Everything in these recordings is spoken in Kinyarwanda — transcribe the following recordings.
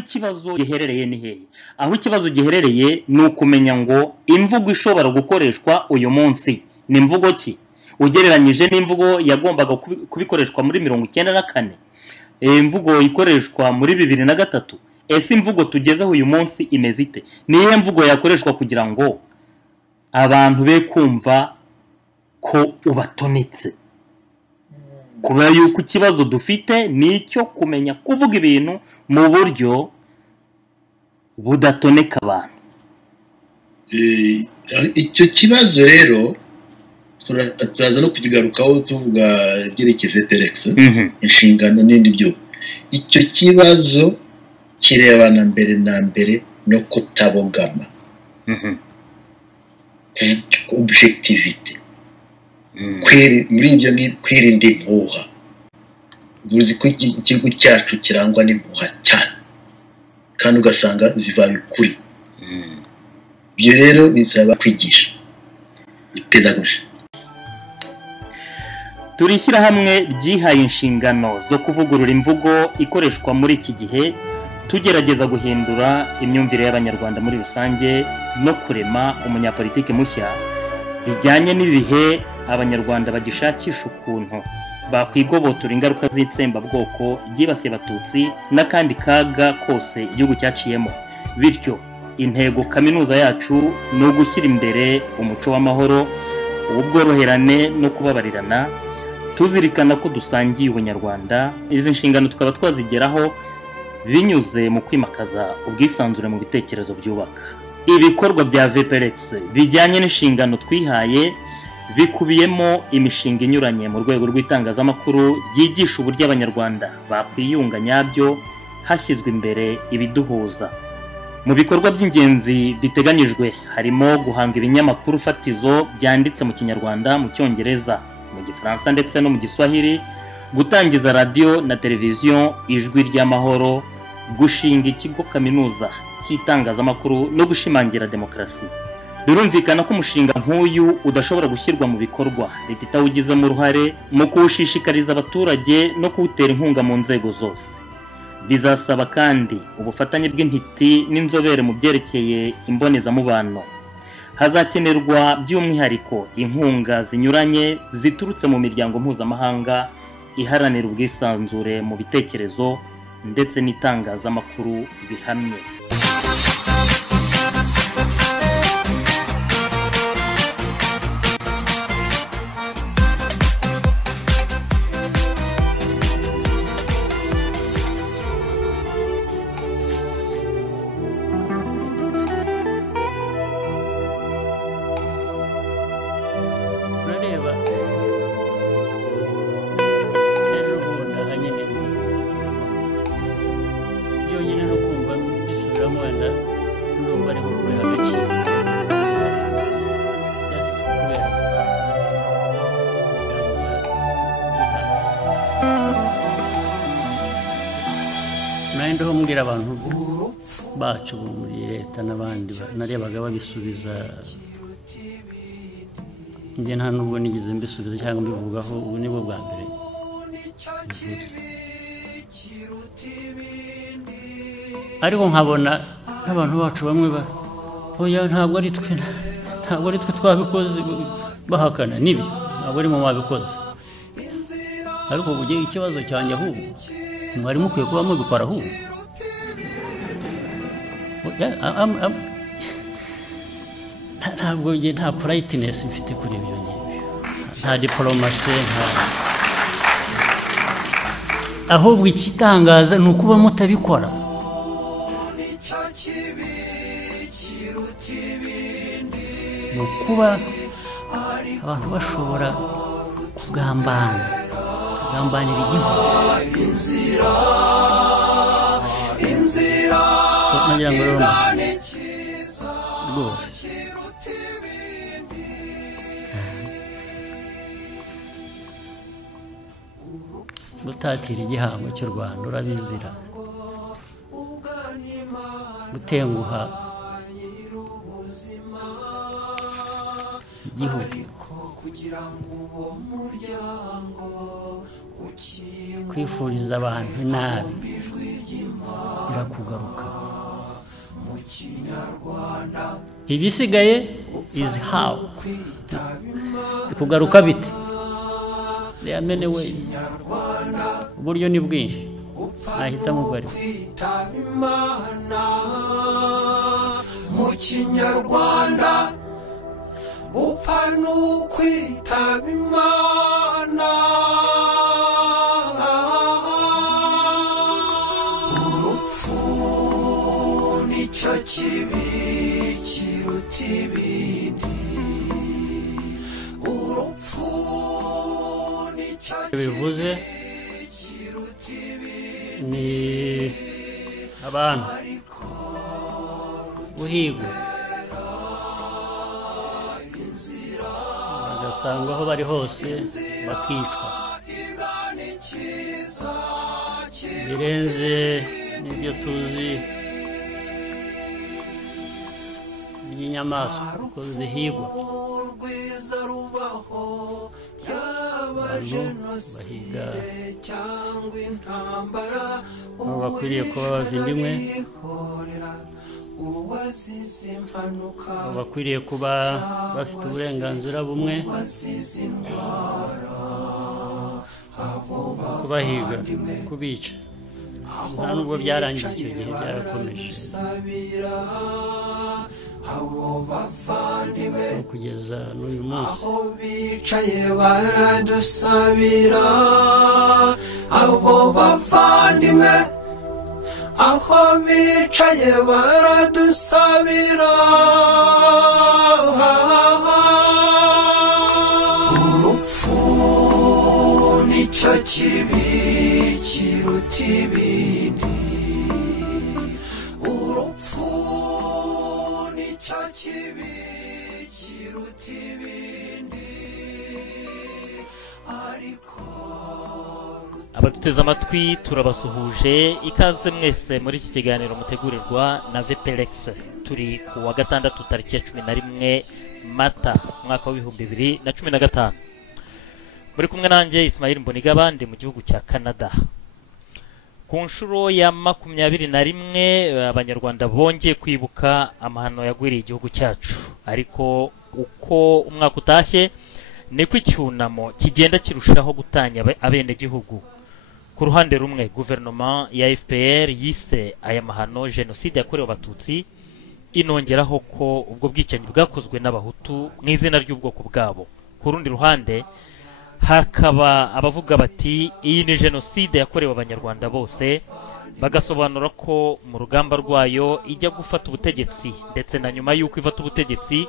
ikibazo giherereye ni hehe? Aho ikibazo giherereye ni ukumenya ngo imvugo ishobora gukoreshwa uyu munsi ni imvugo ki ugereranyije n'imvugo yagombaga kubikoreshwa muri 1994, imvugo ikoreshwa muri 2003. Ese imvugo tugezeho uyu munsi imeze ite? Niyo mvugo yakoreshwa kugira ngo abantu be kumva ko ubatonetse, kubera yuko ikibazo dufite nicyo kumenya kuvuga ibintu mu buryo budatoneka abantu. Icyo kibazo rero turaza no kukigarukaho tuvuga byerekeye Felix inshingano n'indi byo. Icyo kibazo kirebana mbere na mbere no kutabogama, objectivity, muri ibyo kwirinda impuha. Uzi ko ikigo cyacu kirangwa n'impuha cyane kandi ugasanga zivaye kuri ibyo rero bizaba kwigisha pedagogy. Turishyira hamwe ryihaye inshingano zo kuvugurura imvugo ikoreshwa muri iki gihe, tugerageza guhindura imyumvire y'abanyarwanda muri rusange no kurema umunyapolitike mushya bijyanye n'ibihe abanyarwanda bagishakisha ukuntu bakwigobotora ingaruka z'itsembabwoko ryibasiye abatutsi n'akandi kaga kose igihugu cyaciyemo. Bityo intego kaminuza yacu ni ugushyira imbere umuco w'amahoro, ubworoherane no kubabarirana, tuzirikana ko dusangiye ubunyarwanda. Izi nshingano tukaba twazigeraho binyuze mu kwimakaza ubwisanzure mu bitekerezo byubaka. Ibikorwa bya VPRX bijyanye n'inshingano twihaye bikubiyemo imishinga inyuranye mu rwego rw'itangazamakuru ryigisha uburyo abanyarwanda bakwiyunga nyabyo hashyizwe imbere ibiduhuza. Mu bikorwa by'ingenzi biteganyijwe harimo guhanga ibinyamakuru fatizo byanditse mu Kinyarwanda, mu Cyongereza, mu Gifaransa ndetse no mu Giswahili, gutangiza radio na televiziyo Ijwi ry'Amahoro, gushinga ikigo kaminuza cy'itangazamakuru no gushimangira demokarasi. Birumvikana ko umushinga nk'uyu udashobora gushyirwa mu bikorwa leta itawugizemo uruhare mu kuwushishikariza abaturage no kuwutera inkunga mu nzego zose. Bizasaba kandi ubufatanye bw'intiti n'inzobere mu byerekeye imbonezamubano. Hazakenerwa by'umwihariko inkunga zinyuranye ziturutse mu miryango mpuzamahanga iharanira ubwisanzure mu bitekerezo ndetse n'itangazamakuru bihamye. Naendeho mbwira abantu bacu muri leta n'abandi narebaga babisubiza, njye nta nubwo nigeze mbisubiza cyangwa mbivugaho, ubu ni bwo bwa mbere ariko nkabona n'abantu bacu bamwe oya ntabwo ari twe twabikoze, bahakana nibi ntabwo ari mu babikoze. Ariko ugiye ikibazo cyanjye ahubwo mwari mukwiye kuba mubikora ahubwo. Ntabwo ngiye nta politeness mfite kuri ibyo ngibyo, nta diplomasi, ahubwo ikitangaza ni ukuba mutabikora. Ni ukuba abantu bashobora kugambanira igihugu. Nagira ngo rero rwose gutatira igihango cy'u Rwanda urabizira, gutenguha igihugu, kwifuriza abantu nabi bishaka kugaruka ibisigaye is how kugaruka bite there are many ways uburyo ni bwinshi nahitamo bwari mu kinyarwanda upfa n'ukwitaba Imana urupfu nicyo kibi kiruta ibindi urupfu nicyo bivuze ni abantu guhigwa bagasanga aho bari hose bakicwa birenze n'ibyo tuzi by'inyamaswa kuko zihigwa abantu bahiga aho bakwiriye kuba bavindimwe bakwiriye kuba bafite uburenganzira bumwe kubahiga kubica nta nubwo byarangiye icyo gihe byarakomeje kugeza n'uyu munsi aho bicaye baradusabira abo bavandimwe aho bicaye baradusabira urupfu nicyo kibi kiruta ibindi urupfu nicyo kibi kiruta ibindi ariko abaduteze amatwi turabasuhuje ikaze mwese muri iki kiganiro mutegurirwa na VPLX. Turi ku wa gatandatu tariki ya 11 Mata mwaka wa 2015. Muri kumwe nanjye Ismail Mbonigaba ndi mu gihugu cya Canada. Ku nshuro ya 21 abanyarwanda bongeye kwibuka amahano yagwiriye igihugu cyacu, ariko uko umwaka utashye niko icyunamo kigenda kirushaho gutanya abene gihugu. Ku ruhande rumwe guverinoma ya FPR yise aya mahano genocide yakorewe abatutsi, inongeraho ko ubwo bwicanyi bwakozwe n'abahutu mu izina ry'ubwoko bwabo. Ku rundi ruhande hakaba abavuga bati iyi ni genocide yakorewe abanyarwanda bose, bagasobanura ko mu rugamba rwayo ijya gufata ubutegetsi ndetse na nyuma y'uko ifata ubutegetsi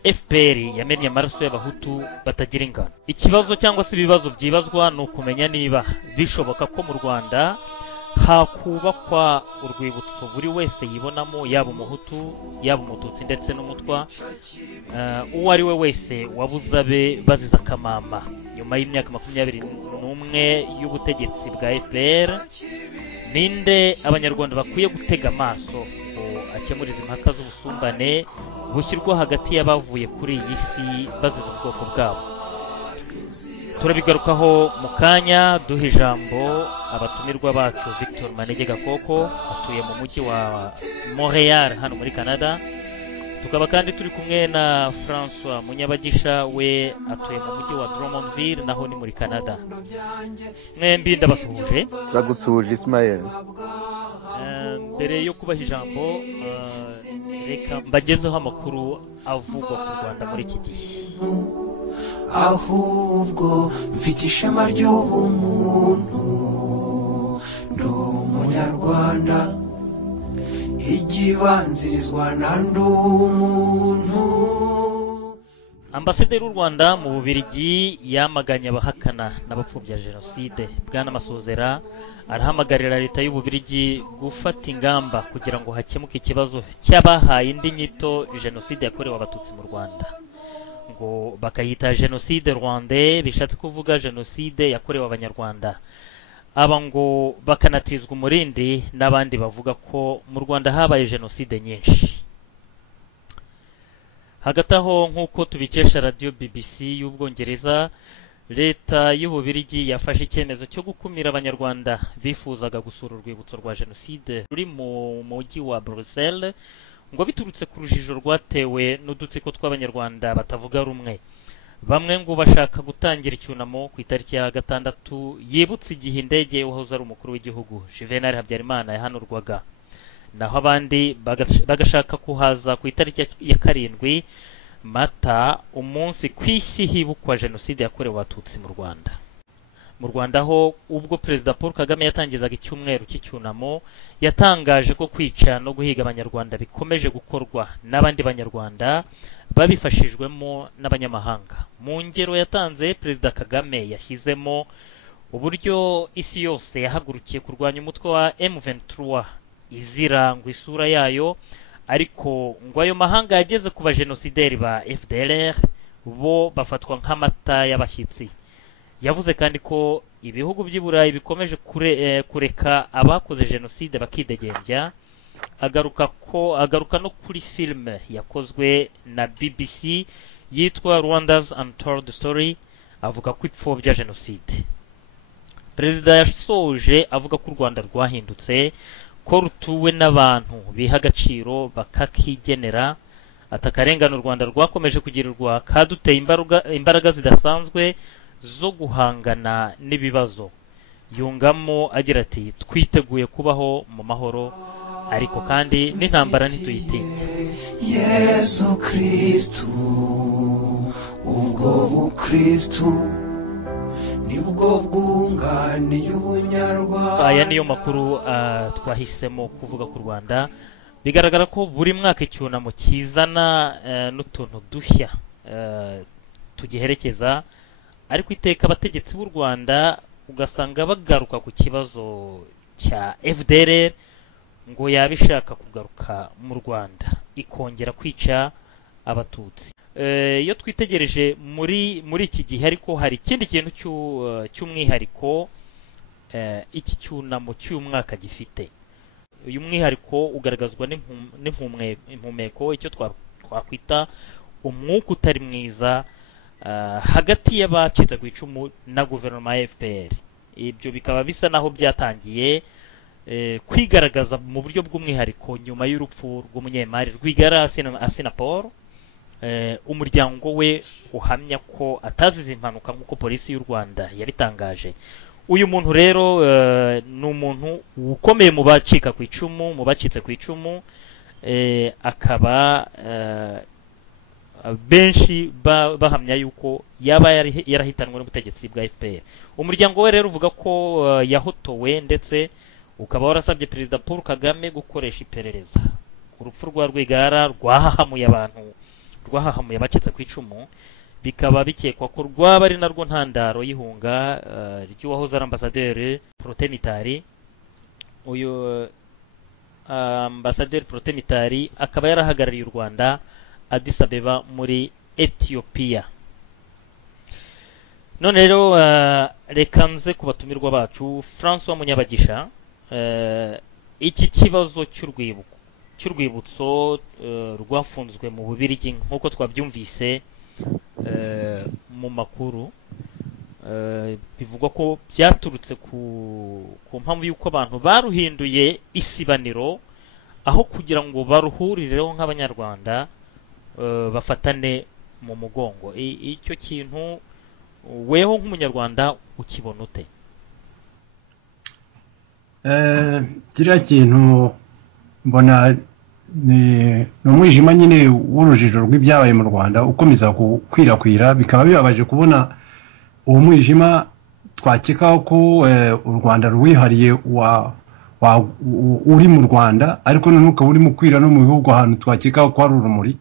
FPR yamenye amaraso y'abahutu batagira ingano. Ikibazo cyangwa se ibibazo byibazwa ni ukumenya niba bishoboka ko mu Rwanda hakubakwa urwibutso buri wese yibonamo, yaba umuhutu yaba umututsi ndetse n'umutwa, uwo ari we wese wabuze abe baziza akamama nyuma y'imyaka 21 y'ubutegetsi bwa FPR. Ninde abanyarwanda bakwiye gutega amaso ngo akemurize impaka z'ubusumbane bushyirwa hagati y'abavuye kuri iyi si bazize ubwoko bwabo? Turabigarukaho mu kanya duha ijambo abatumirwa bacu. Victor Manege Gakoko atuye mu mujyi wa Montreal hano muri Canada. Tukaba kandi turi kumwe na François Munyabagisha, we atuye mu mujyi wa Drummondville naho ni muri Canada. Mwembi ndabasuhuje. Bagusuhuje Ismail. Mbere yo kubaha ijambo reka mbagezeho amakuru avugwa ku Rwanda muri iki gihe. ahubwo mfite ishema ry'ubumuntu ndi umunyarwanda igibanzirizwa na ndi umuntu. Ambasaderi w'u Rwanda mu Bubiligi yamaganye abahakana n'abapfobya jenoside. Bwana Masozera arahamagarira leta y'u Bubiligi gufata ingamba kugira ngo hakemuke ikibazo cy'abahaye indi nyito jenoside yakorewe abatutsi mu Rwanda, ngo bakayita jenoside rwandais, bishatse kuvuga jenoside yakorewe abanyarwanda. Aba ngo bakanatizwa umurindi n'abandi bavuga ko mu Rwanda habaye jenoside nyinshi. Hagati aho nk'uko tubikesha radio BBC y'Ubwongereza, leta y'Ububirigi yafashe icyemezo cyo gukumira abanyarwanda bifuzaga gusura urwibutso rwa jenoside ruri mu mujyi wa Bruxelles ngo biturutse ku rujijo rwatewe n'udutsiko tw'abanyarwanda batavuga rumwe. Bamwe ngo bashaka gutangira icyunamo ku itariki ya 6 yibutse igihe indege wahoze ari umukuru w'igihugu Juvenal Habyarimana yahanurwaga, naho abandi bagashaka kuhaza ku itariki ya 7 Mata, umunsi kw'isi hibukwa jenoside yakorewe abatutsi mu Rwanda. Mu Rwanda ho ubwo Perezida Paul Kagame yatangizaga icyumweru cy'icyunamo, yatangaje ko kwica no guhiga abanyarwanda bikomeje gukorwa n'abandi banyarwanda babifashijwemo n'abanyamahanga. Mu ngero yatanze, Perezida Kagame yashyizemo uburyo isi yose yahagurukiye kurwanya umutwe wa M23 izira ngo isura yayo, ariko ngo ayo mahanga yageze ku bajenosideri ba FDLR bo bafatwa nk'amata y'abashyitsi. Yavuze kandi ko ibihugu by'i Burayi bikomeje kureka abakoze jenoside bakidegembya. Agaruka no kuri filime yakozwe na BBC yitwa Rwanda's Untold Story, avuga ko ipfobya jenoside. Perezida yasoje avuga ko u Rwanda rwahindutse, ko rutuwe n'abantu biha agaciro bakakigenera, atakarengana u Rwanda rwakomeje kugirirwa kaduteye imbaraga zidasanzwe zo guhangana n'ibibazo. Yungamo agira ati, twiteguye kubaho mu mahoro, ariko kandi n'intambara ntituyitinye. Yesu Kristu, ubwo bukristu nibwo bwunganiye ubunyarwanda. Aya niyo makuru twahisemo kuvuga ku Rwanda. Bigaragara ko buri mwaka icyunamo kizana n'utuntu dushya tugiherekeza, ariko iteka abategetsi b'u Rwanda ugasanga bagaruka ku kibazo cya FDLR ngo yabishaka kugaruka mu Rwanda ikongera kwica abatutsi. Iyo twitegereje muri iki gihe, ariko hari ikindi kintu cy'umwihariko iki cyunamo cy'umwaka gifite. Uyu mwihariko ugaragazwa n'impumeko, icyo twakwita umwuka utari mwiza hagati y'abacitse ku icumu na guverinoma ya FPR. Ibyo bikaba bisa naho byatangiye kwigaragaza mu buryo bw'umwihariko nyuma y'urupfu rw'umunyemari Rwigara Assinapol. Umuryango we uhamya ko atazize impanuka nk'uko polisi y'u Rwanda yabitangaje. Uyu muntu rero ni umuntu ukomeye mu bacitse ku icumu, akaba benshi bahamya yuko yaba yarahitanwe n'ubutegetsi bwa FPR. Umuryango we rero uvuga ko yahotowe, ndetse ukaba warasabye Perezida Paul Kagame gukoresha iperereza. Urupfu rwa Rwigara rwahahamuye abacitse ku icumu, bikaba bikekwa ko rwaba ari narwo ntandaro y'ihunga ry'uwahoze ari ambasaderi Protemitari. Uyu ambasaderi Protemitari akaba yarahagarariye u Rwanda Addis Abeba muri Ethiopia. None rero reka nze ku batumirwa bacu. François Munyabagisha, iki kibazo cy'urwibutso rwafunzwe mu Bubiligi nk'uko twabyumvise mu makuru, bivugwa ko byaturutse ku mpamvu y'uko abantu baruhinduye isibaniro, aho kugira ngo baruhurireho nk'abanyarwanda bafatane mu mugongo. Icyo kintu weho nk'umunyarwanda ukibona ute? Kiriya kintu mbona ni umwijima nyine w'urujijo rw'ibyabaye mu Rwanda ukomeza gukwirakwira. Bikaba bibabaje kubona uwo mwijima twakekaho ko u Rwanda rwihariye uri mu Rwanda, ariko none ukaba urimo kwira no mu bihugu ahantu twakekaho ko hari urumuri.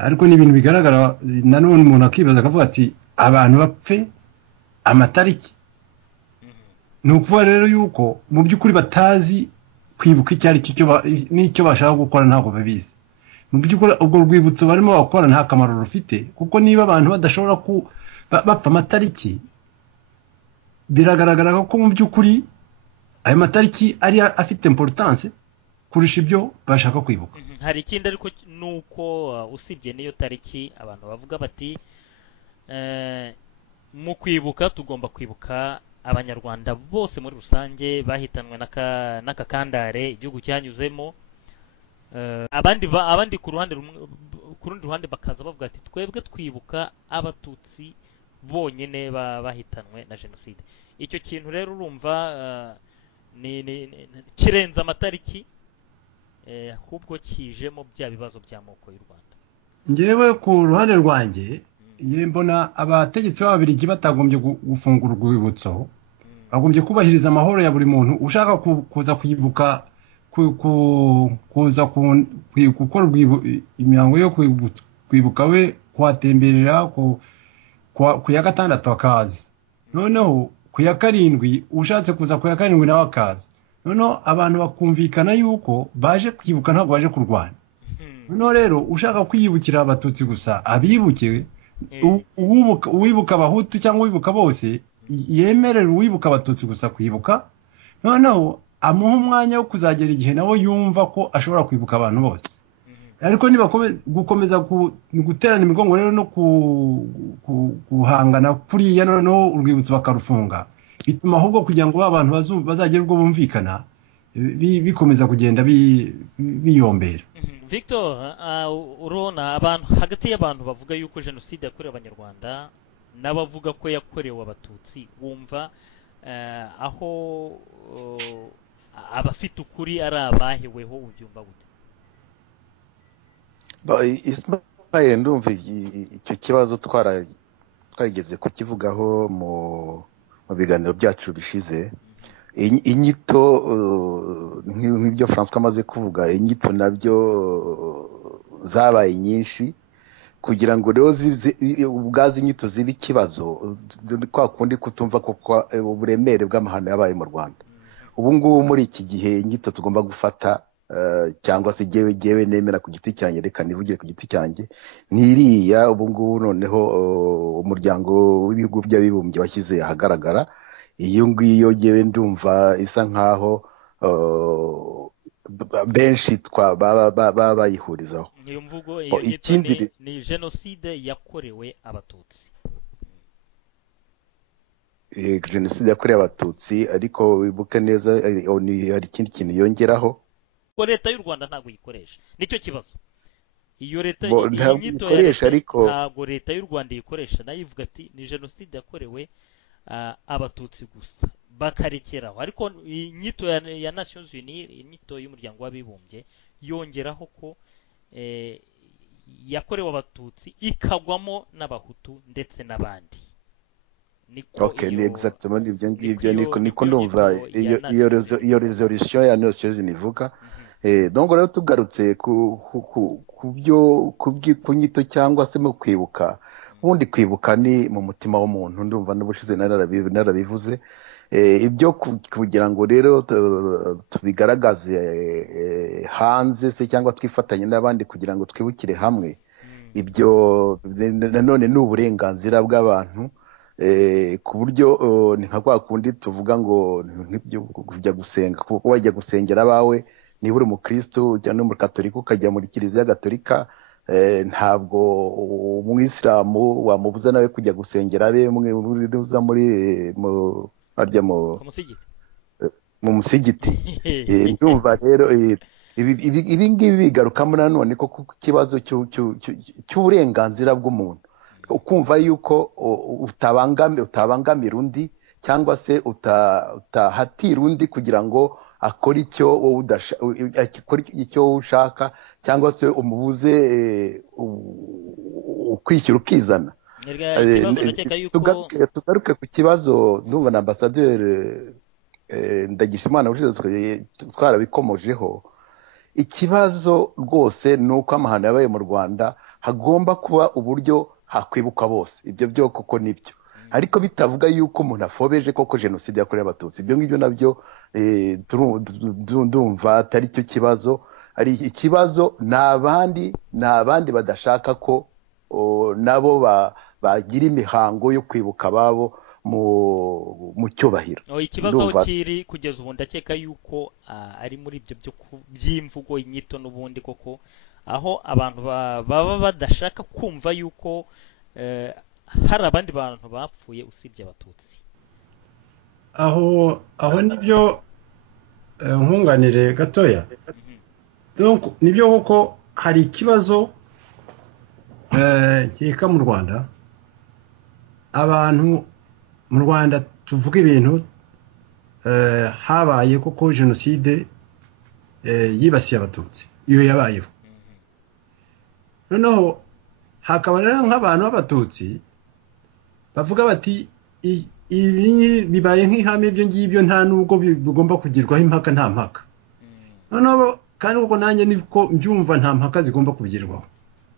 Ariko ni ibintu bigaragara. Nanone umuntu akibaza akavuga ati abantu bapfe amatariki. Ni ukuvuga rero yuko mu by'ukuri batazi kwibuka icyo ari cyo n'icyo bashaka gukora ntabwo babizi. Mu by'ukuri ubwo rwibutso barimo bakora nta kamaro rufite, kuko niba abantu badashobora bapfa amatariki, biragaragara ko mu by'ukuri ayo matariki ari afite importance kurusha ibyo bashaka kwibuka. Hari ikindi ariko nuko usibye n'iyo tariki abantu bavuga bati mu kwibuka tugomba kwibuka abanyarwanda bose muri rusange bahitanwe n'akakandare igihugu cyanyuzemo. Abandi ku rundi ruhande bakaza bavuga ati twebwe twibuka abatutsi bonyine bahitanwe na jenoside. Icyo kintu rero urumva kirenze amatariki, ahubwo kijemo bya bibazo by'amoko y'u Rwanda. ngewe ku ruhande rwanjye mbona abategetsi b'Ababiligi batagombye gufungura urwibutso, bagombye kubahiriza amahoro ya buri muntu ushaka kuza kwibuka, kuza gukora imihango yo kwibuka we kuhatemberera ku ya gatandatu akazi, noneho ku ya karindwi ushatse kuza ku ya karindwi nawe akazi, noneho abantu bakumvikana yuko baje kwibuka ntabwo baje kurwana. noneho rero ushaka kwiyibukira abatutsi gusa abibuke, uwibuka abahutu cyangwa uwibuka bose yemerera uwibuka abatutsi gusa kwibuka, noneho amuha umwanya wo kuzagera igihe nawe yumva ko ashobora kwibuka abantu bose. ariko niba gukomeza guterana imigongo rero no guhangana kuriya noneho urwibutso bakarufunga, bituma ahubwo kugira ngo abantu bazagere ubwo bumvikana bikomeza kugenda biyombera. Victor, urabona abantu hagati y'abantu bavuga yuko jenoside yakorewe abanyarwanda n'abavuga ko yakorewe abatutsi, wumva aho abafite ukuri ari abaheweho, ubyumva gute? Ismail, ndumva icyo kibazo twarigeze kukivugaho mu biganiro byacu bishize. Inyito nk'ibyo François amaze kuvuga, inyito nabyo zabaye nyinshi kugira ngo rero ubwazi inyito zibe ikibazo, kwa kundi kutumva ko uburemere bw'amahano yabaye mu Rwanda. Ubu ngubu muri iki gihe inyito tugomba gufata, cyangwa se jyewe nemera ku giti cyanjye, reka nivugire ku giti cyanjye, ntiriya ubu ngubu noneho umuryango w'ibihugu by'abibumbye washyize ahagaragara. Iyo ngiyo jyewe ndumva isa nkaho benshi baba bayihurizaho. Iyo mvugo iyo ni jenoside yakorewe abatutsi. Jenoside yakorewe abatutsi, ariko wibuke neza hari ikindi kintu yongeraho ko leta y'u Rwanda ntabwo yikoresha. Nicyo kibazo. Iyo leta yikoresha, ariko ntabwo leta y'u Rwanda yikoresha, nayo ivuga ati ni jenoside yakorewe abatutsi gusa, bakarekeraho. Ariko inyito ya Nations Unies, inyito y'umuryango w'abibumbye, yongeraho ko yakorewe abatutsi ikagwamo n'abahutu ndetse n'abandi. Okay, ni exactement ibyo ngibyo, niko ndumva iyo resolution ya Nations Unies ivuga. Donc rero tugarutse ku nyito cyangwa se mu kwibuka, ubundi kwibuka ni mu mutima w'umuntu, ndumva n'ubushize narabivuze. Ibyo kugira ngo rero tubigaragaze hanze se cyangwa twifatanye n'abandi kugira ngo twibukire hamwe, ibyo nanone ni uburenganzira bw'abantu, ku buryo ni nka kwa kundi tuvuga ngo nk'ibyo kujya gusenga, kuko wajya gusengera abawe, niba uri umukristo cyangwa umukatolika ukajya muri kiliziya gatolika, ntabwo umuyisilamu wamubuza nawe kujya gusengera abe uza mu musigiti. Ndumva rero ibi ngibi bigarukamo nanone ko ku kibazo cy'uburenganzira bw'umuntu, ukumva yuko utabangamira undi cyangwa se utahatira undi kugira ngo akora icyo ushaka, cyangwa se umubuze ukwishyura ukizana. Tugaruke ku kibazo, ndumva na ambasaderi Ndagijimana ushize twarabikomojeho. Ikibazo rwose ni uko amahano yabaye mu Rwanda hagomba kuba uburyo hakwibuka bose. Ibyo byo koko nibyo, ariko bitavuga yuko umuntu afobeje koko jenoside yakorewe abatutsi. Ibyo ngibyo nabyo ndumva atari cyo kibazo. Ari ikibazo ni abandi badashaka ko nabo bagira imihango yo kwibuka ababo mu cyubahiro. Ikibazo kiri kugeza ubu ndakeka yuko ari muri ibyo by'imvugo, inyito n'ubundi koko, aho abantu baba badashaka kumva yuko hari abandi bantu bapfuye usibye abatutsi. aho nibyo nkunganire gatoya. Donc nibyo koko hari ikibazo nkeka mu Rwanda, abantu mu Rwanda tuvuga ibintu habaye koko jenoside yibasiye abatutsi, iyo yabayeho. Noneho hakaba rero nk'abantu b'abatutsi bavuga bati ibi bibaye nk'ihame, ibyo ngibyo nta nubwo bigomba kugirwaho impaka, nta mpaka. Noneho kandi kuko nanjye niko mbyumva, nta mpaka zigomba kubigirwaho,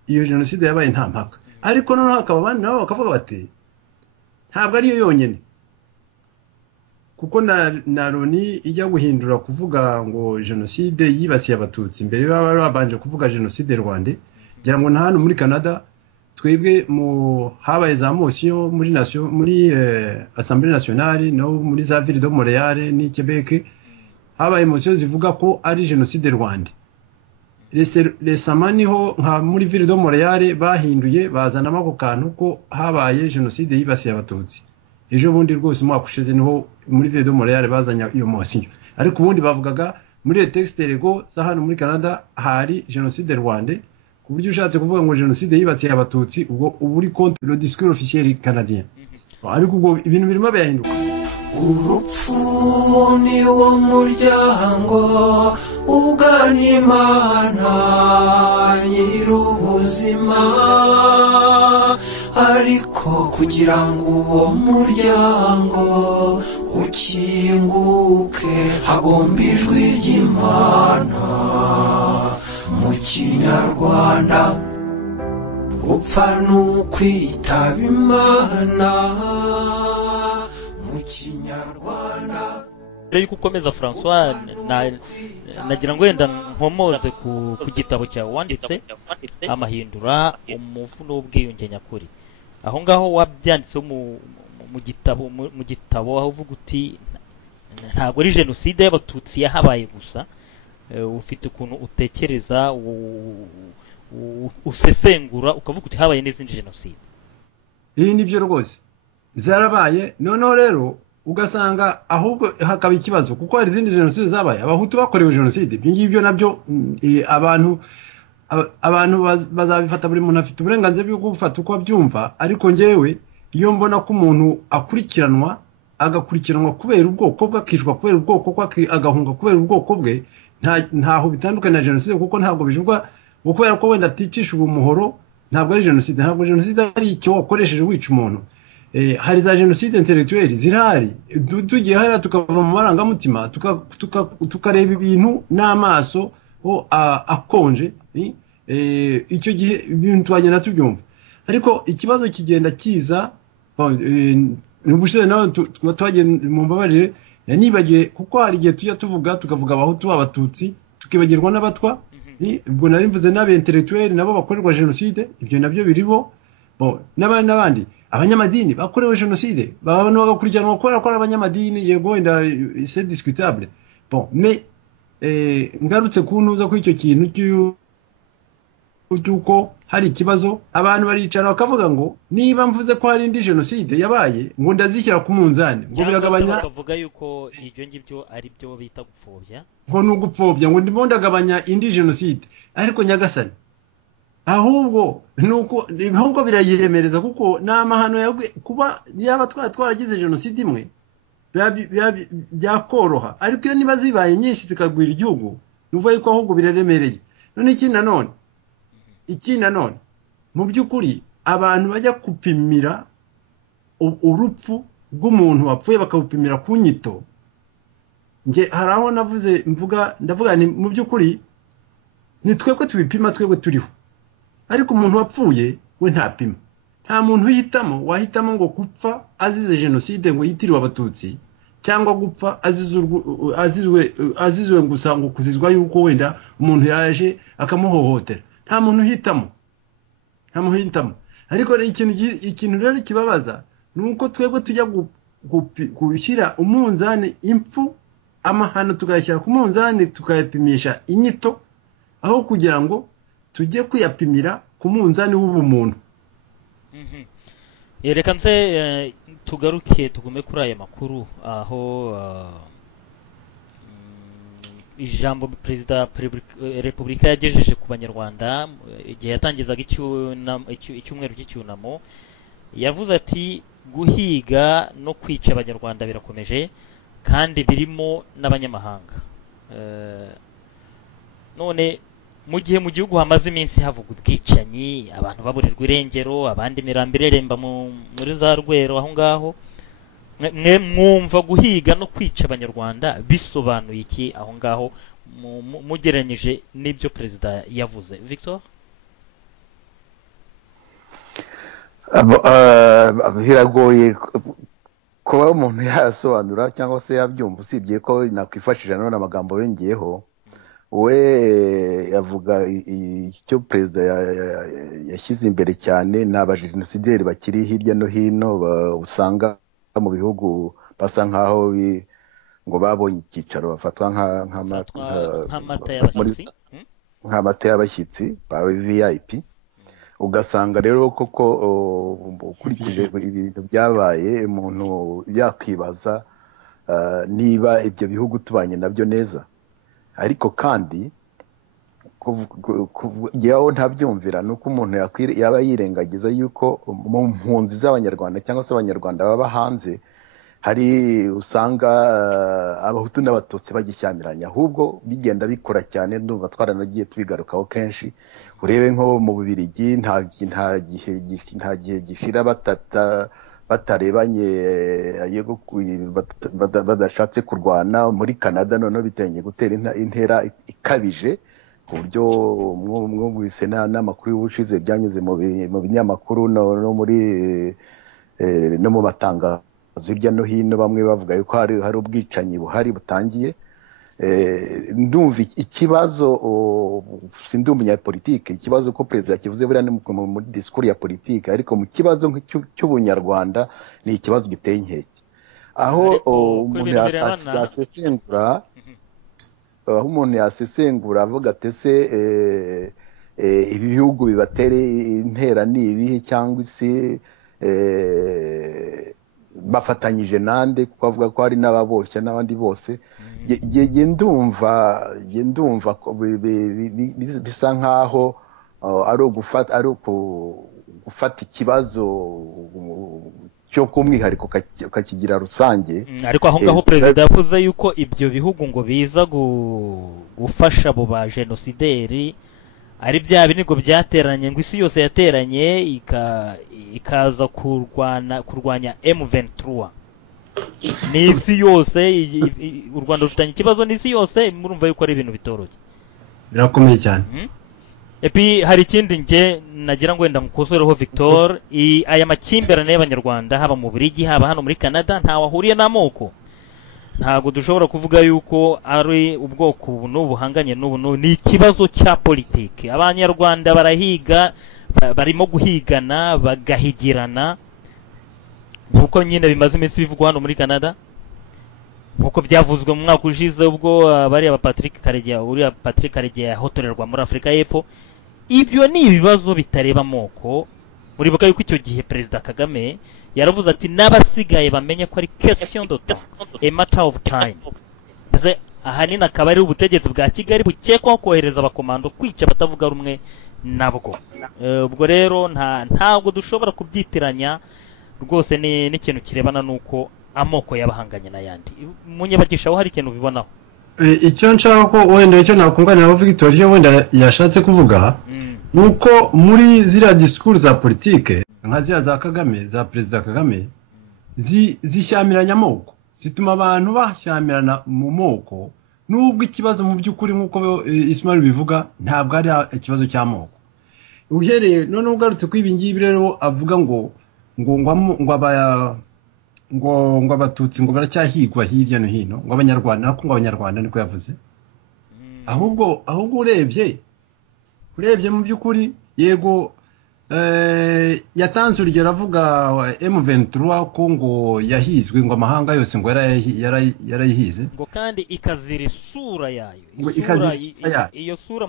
iyo jenoside yabaye nta mpaka. Ariko noneho hakaba abandi nabo bakavuga bati ntabwo ariyo yonyine, kuko na Loni ijya guhindura kuvuga ngo jenoside yibasiye abatutsi, mbere baba babanje kuvuga jenoside Rwanda. Ngira ngo na hano muri Canada twebwe mu habaye za motion muri Assemblée nationale no muri za ville de Montréal ni Quebec, habaye motion zivuga ko ari jenoside Rwanda. Récemment niho nka muri ville de Montréal bahinduye bazanamo ako kantu ko habaye jenoside yibasiye abatutsi. Ejo bundi rwose umwaka ushize niho muri ville de Montréal bazanya iyo motion, ariko ubundi bavugaga muri texte lego za hano muri Canada hari jenoside Rwanda, ku buryo ushatse kuvuga ngo jenoside yibatsiye abatutsi ubwo uri contre le discours officiel canadien. Ariko ubwo ibintu birimo byahinduka. Urupfu ni wo muryango ugana Imana nyir'ubuzima, ariko kugira ngo uwo muryango ukinguke hagomba ijwi ry'Imana. Mu Kinyarwanda upfa n'ukwitaba Imana. Mu Kinyarwanda. Mbere yuko ukomeza François, nagira ngo wenda nkomoze ku gitabo cyawe wanditse amahindura umuvu n'ubwiyunge nyakuri. Aho ngaho wabyanditseho mu gitabo aho uvuga uti ntabwo ari jenoside y'abatutsi yahabaye gusa, ufite ukuntu utekereza usesengura ukavuga uti habaye n'izindi jenoside. Iyi nibyo rwose zarabaye. Noneho rero ugasanga ahubwo hakaba ikibazo, kuko hari izindi jenoside zabaye, abahutu bakorewe jenoside. Ibyo ngibyo nabyo abantu bazabifata, buri muntu afite uburenganzira bwo gufata uko abyumva. Ariko njyewe iyo mbona ko umuntu agakurikiranwa kubera ubwoko bwe, akicwa kubera ubwoko bwe, agahunga kubera ubwoko bwe, ntaho bitandukanye na jenoside, kuko ntabwo bijurwa kubera ko wenda aticishijwe umuhoro. Ntabwo ari jenoside. Ntabwo jenoside ari icyo wakoresheje wica umuntu. Hari za jenoside intellectuelle zirahari, tugiye hariya tukava mu marangamutima tukareba ibintu n'amaso akonje. Icyo gihe ibintu twagenda tubyumva. Ariko ikibazo kigenda kiza, n'ubushize nawe twagiye mu mbabarire, nibagiye kuko hari igihe tujya tukavuga abahutu abatutsi tukibagirwa n'abatwa. Ubwo nari mvuze n'abentellectuelle nabo bakorerwa jenoside, ibyo nabyo biriho. N'abandi abanyamadini bakorewe jenoside, abantu bagakurikiranwa kubera ko ari abanyamadini. Yego wenda c'est discutable, mais ngarutse kuntuza ko icyo kintu cy'uko hari ikibazo, abantu baricara bakavuga ngo niba mvuze ko hari indi jenoside yabaye ngo ndazishyira ku munzani, ngo biragabanya. Bavuga yuko ibyo ngibyo ari byo bita gupfobya, ngo n'ugupfobya, ngo ndimo ndagabanya indi jenoside. Ariko nyagasani, ahubwo nuko birayiremereza, kuko n'amahano kuba yaba twaragize jenoside imwe byakoroha, ariko iyo niba zibaye nyinshi zikagwira igihugu, nuvuga yuko ahubwo biraremereye. None iki nanone mu by'ukuri abantu bajya gupimira urupfu rw'umuntu wapfuye bakawupimira ku nyito. Nge hari aho ndavuga ni mu by'ukuri ni twebwe tubipima, twebwe turiho, ariko umuntu wapfuye we ntapima. Nta muntu wahitamo ngo gupfa azize jenoside ngo yitiriwe abatutsi, cyangwa gupfa azizwe gusa ngo kuzizwa yuko wenda umuntu yaje akamuhohotera. Nta muntu uhitamo. Ariko ikintu rero kibabaza nuko twebwe tujya gushyira umunzani impfu, amahano tukayashyira ku munzani tukayapimisha inyito, aho kugira ngo tujye kuyapimira ku munzani w'ubumuntu. reka nse tugaruke tugume kuri aya makuru aho ijambo perezida repubulika yagejeje ku banyarwanda igihe yatangizaga icyumweru cy'icyunamo yavuze ati guhiga no kwica abanyarwanda birakomeje kandi birimo n'abanyamahanga. None mu gihe mu gihugu hamaze iminsi havuga ubwicanyi, abantu baburirwa irengero, abandi imirambo ireremba muri za Rwero aho ngaho, mwe mwumva guhiga no kwica abanyarwanda bisobanuye iki aho ngaho mugereranyije n'ibyo perezida yavuze? Victor? Biragoye kuba umuntu yasobanura cyangwa se yabyumva, usibye ko nakwifashisha none amagambo yongeyeho. We yavuga icyo perezida yashyize imbere cyane ni abajenosideri bakiri hirya no hino usanga mu bihugu basa nkaho ngo babonye icyicaro bafatwa nk'amata y'abashyitsi ba VIP. Ugasanga rero koko ukurikije ibintu byabaye umuntu yakwibaza niba ibyo bihugu tubanye nabyo neza. Ariko kandi yaho ntabyumvira nuko umuntu yaba yirengagiza yuko mu mpunzi z'abanyarwanda cyangwa se abanyarwanda baba hanze hari usanga abahutu n'abatutsi bagishyamiranya, ahubwo bigenda bikora cyane. Ndumva twaranagiye tubigarukaho kenshi. Urebe nko mu Bubiligi nta gihe gishira batarebanye badashatse kurwana. Muri Canada noneho bitenge gutera intera ikabije ku buryo mwumvise n'amakuru y'ubushize byanyuze mu binyamakuru no mu matangazo hirya no hino, bamwe bavuga yuko hari ubwicanyi buhari butangiye. Ndumva ikibazo sindi umunyapolitike, ikibazo ko perezida yakivuze buriya ni muri disikuru ya politike, ariko mu kibazo cy'ubunyarwanda ni ikibazo giteye inkeke. Aho umuntu yasesengura avuga ati ese ibi bihugu bibatere intera ni ibihe, cyangwa se bafatanyije nande, kuko avuga ko hari n'ababoshya n'abandi bose. ndumva bisa nkaho ari gufata ikibazo cyo kumwihariko ukakigira rusange. Ariko aho ngaho perezida yavuze yuko ibyo bihugu ngo biza gufasha abo ba genosideri ari bya binigo byateranye, ngo isi yose yateranye ikaza kurwanya M23. N'isi yose u Rwanda rufitanye ikibazo n'isi yose, murumva yuko ari ibintu bitoroshye, birakomeye cyane. Epi hari ikindi nge nagira ngo wenda mukosoreho Victor, aya makimbirane y'abanyarwanda haba mu Bubiligi haba hano muri Canada ntawe ahuriye n'amoko. Ntabwo dushobora kuvuga yuko ari ubwoko buno buhanganye n'ubu, ni ikibazo cya politike. Abanyarwanda barahiga, barimo guhigana bagahigirana nkuko nyine bimaze iminsi bivugwa hano muri Canada, nkuko byavuzwe mu mwaka ushize ubwo bari aba Patrick Karegeya yahotorerwa muri Afurika y'Epfo. Ibyo ni ibibazo bitareba amoko. Muribuka yuko icyo gihe Perezida Kagame yaravuze ati n'abasigaye bamenye ko ari question de temps, a matter of time. Mbese ahanini akaba ari ubutegetsi bwa Kigali bukekwaho kohereza abakomando kwica batavuga rumwe nabwo. Ubwo rero ntabwo dushobora kubyitiranya rwose, ni ikintu kirebana nuko amoko yabahanganye n'ayandi. Munyebagishaho hari ikintu bibonaho? Icyo nshaka ko wenda icyo nakunganira aho Victor wenda yashatse kuvuga nuko muri ziriya disikuru za politike nka ziriya za Kagame, za Perezida Kagame, zishyamiranya amoko, zituma abantu bashyamirana mu moko, nubwo ikibazo mu by'ukuri nk'uko Ismail bivuga ntabwo ari ikibazo cy'amoko. Uhereye none ugarutse kuri ibi ngibi rero avuga ngo abatutsi ngo baracyahigwa hirya no hino, ngo abanyarwanda niko yavuze. Ahubwo urebye mu by'ukuri yego yatanze urugero avuga M23 ko ngo yahizwe, ngo amahanga yose ngo yarayihize, ngo kandi ikazira isura yayo. Iyo sura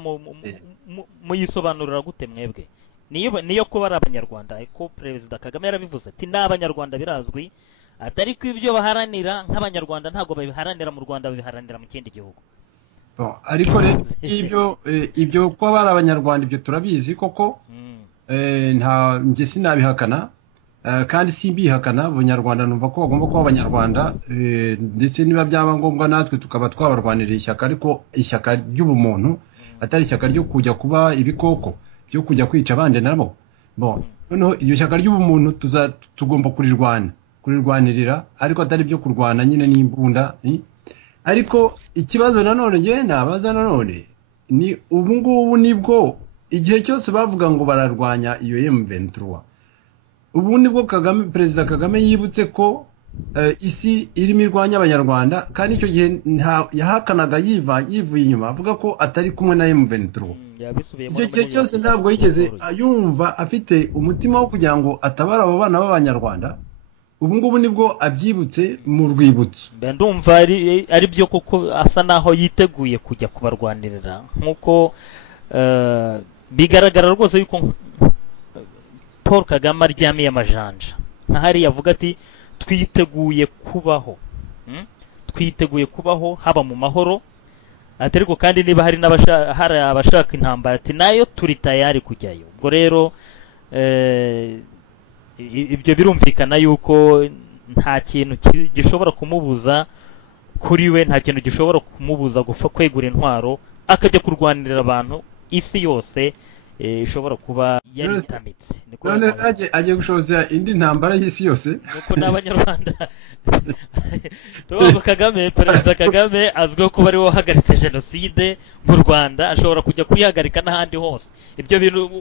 muyisobanurira gute mwebwe? niyo kuba ari abanyarwanda ko perezida Kagame yarabivuze ati n'abanyarwanda birazwi atari ko ibyo baharanira nk'abanyarwanda ntabwo babiharanira mu Rwanda babiharanira mu kindi gihugu. Ariko rero ibyo kuba bari abanyarwanda ibyo turabizi koko nta njye sinabihakana kandi simbihakana. Abanyarwanda numva ko bagomba kuba abanyarwanda ndetse niba byaba ngombwa natwe tukaba twabarwanira ishyaka, ariko ishyaka ry'ubumuntu atari ishyaka ryo kujya kuba ibikoko byo kujya kwica abandi nabo. Noneho iryo shyaka ry'ubumuntu tugomba kurirwanirira, ariko atari byo kurwana nyine n'imbunda. Ariko ikibazo nanone njye nabaza nanone ni ubu ngubu nibwo igihe cyose bavuga ngo bararwanya iyo M23, ubu nibwo Perezida Kagame yibutse ko isi irimo irwanya abanyarwanda, kandi icyo gihe yahakanaga yivuye inyuma avuga ko atari kumwe na M23. Icyo gihe cyose ntabwo yigeze yumva afite umutima wo kugira ngo atabare abo bana b'abanyarwanda. Ubu ngubu nibwo abyibutse mu rwibutso. Ndumva ari byo koko asa naho yiteguye kujya kubarwanirira, nk'uko bigaragara rwose yuko Paul Kagame aryamiye amajanja nka hariya avuga ati twiteguye kubaho haba mu mahoro, ariko kandi niba hari abashaka intambara ati nayo turi tayari kujyayo. Ubwo rero ibyo birumvikana yuko nta kintu gishobora kumubuza kuri we, nta kintu gishobora kumubuza kwegura intwaro akajya kurwanirira abantu isi yose ishobora kuba yaritamitse. None agiye gushoza indi ntambara y'isi yose nuko n'abanyarwanda Perezida Kagame azwiho kuba ari we wahagaritse jenoside mu Rwanda, ashobora kujya kuyihagarika n'ahandi hose. Ibyo bintu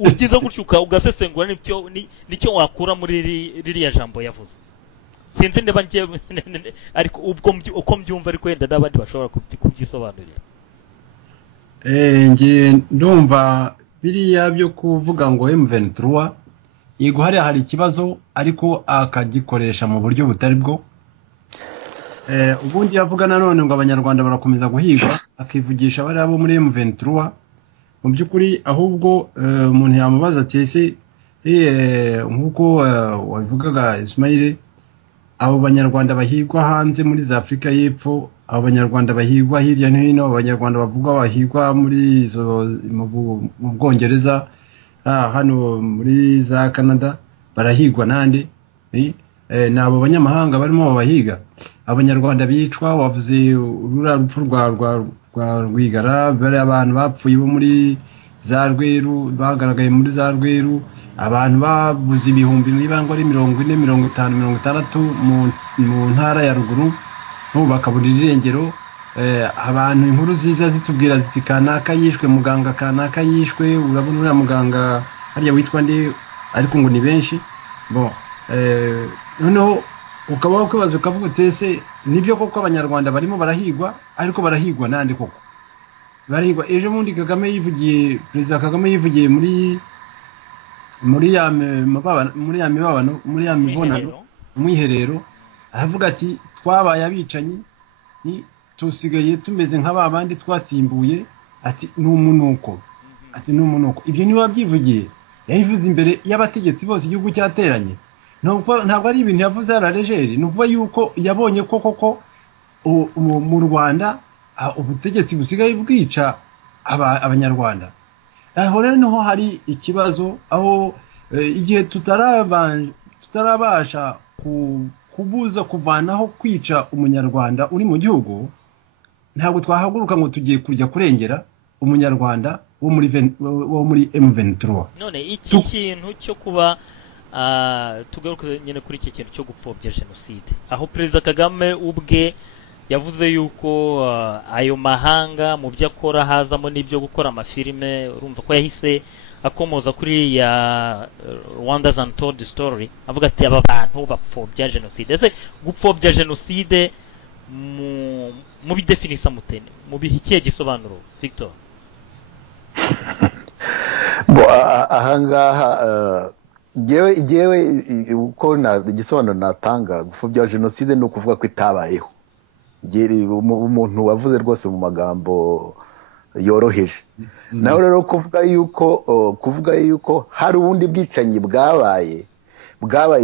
ugize gutyo ugasesengura nicyo wakura muri ririya jambo yavuze. Sinzi niba ariko uko mbyumva, ariko wenda n'abandi bashobora kubyisobanurira. Ngiye ndumva biriya byo kuvuga ngo M23 yego hariya hari ikibazo, ariko akagikoresha mu buryo butari bwo. Ubundi yavuga nanone ngo abanyarwanda barakomeza guhigwa, akivugisha bari abo muri M23. Mu by'ukuri ahubwo umuntu yamubaza ati ese nk'uko wabivugaga Ismail, abo banyarwanda bahigwa hanze muri za Afurika y'Epfo, abo banyarwanda bahigwa hirya no hino, abanyarwanda bavuga bahigwa muri mu Bwongereza, hano muri za Canada barahigwa nande, nabo banyamahanga barimo bahiga. Abanyarwanda bicwa, wavuze urupfu rwa Rwigara, bari abantu bapfuye bo muri za Rweru, bagaragaye muri za Rweru, abantu babuze ibihumbi niba ngo ari 40, 50, 60 mu ntara ya ruguru, bakaburira irengero. Abantu inkuru ziza zitubwira ziti kanaka yishwe, muganga kanaka yishwe, urabona uriya muganga hariya witwa nde, ariko ngo ni benshi. Noneho ukaba kwibaza ukavuga utese nibyo koko abanyarwanda barimo barahigwa, ariko barahigwa nande koko? Barahigwa ejo bundi Perezida Kagame yivugiye muri ya mibonano, mwiherero, avuga ati twabaye abicanyi, tusigaye tumeze nk'aba bandi twasimbuye, ati n'umunuko, ibyo niba byivugiye yabivuze imbere y'abategetsi bose igihugu cyateranye. Ntabwo ari ibintu yavuze ararejeri, ni ukuvuga yuko yabonye koko mu Rwanda ubutegetsi busigaye bwica abanyarwanda. Aho rero niho hari ikibazo, aho igihe tutarabasha kubuza kuvanaho kwica umunyarwanda uri mu gihugu, ntabwo twahaguruka ngo tugiye kujya kurengera umunyarwanda wo muri M23. None iki kintu cyo kuba tugaruka nyine kuri iki kintu cyo gupfobya jenoside, aho Perezida Kagame ubwe yavuze yuko ayo mahanga mu byo akora hazamo n'ibyo gukora amafilime, urumva ko yahise akomoza kuri ya Rwanda's Untold Story, avuga ati aba bantu bapfobya jenoside. Ese gupfobya jenoside mu bidefinisa mutene mu bihe ikihe gisobanuro, Victor? Ahangaha jewe uko igisobanuro natanga, gupfobya jenoside ni ukuvuga ko itabayeho. Umuntu wavuze rwose mu magambo yoroheje naho rero kuvuga yuko hari ubundi bwicanyi bwabaye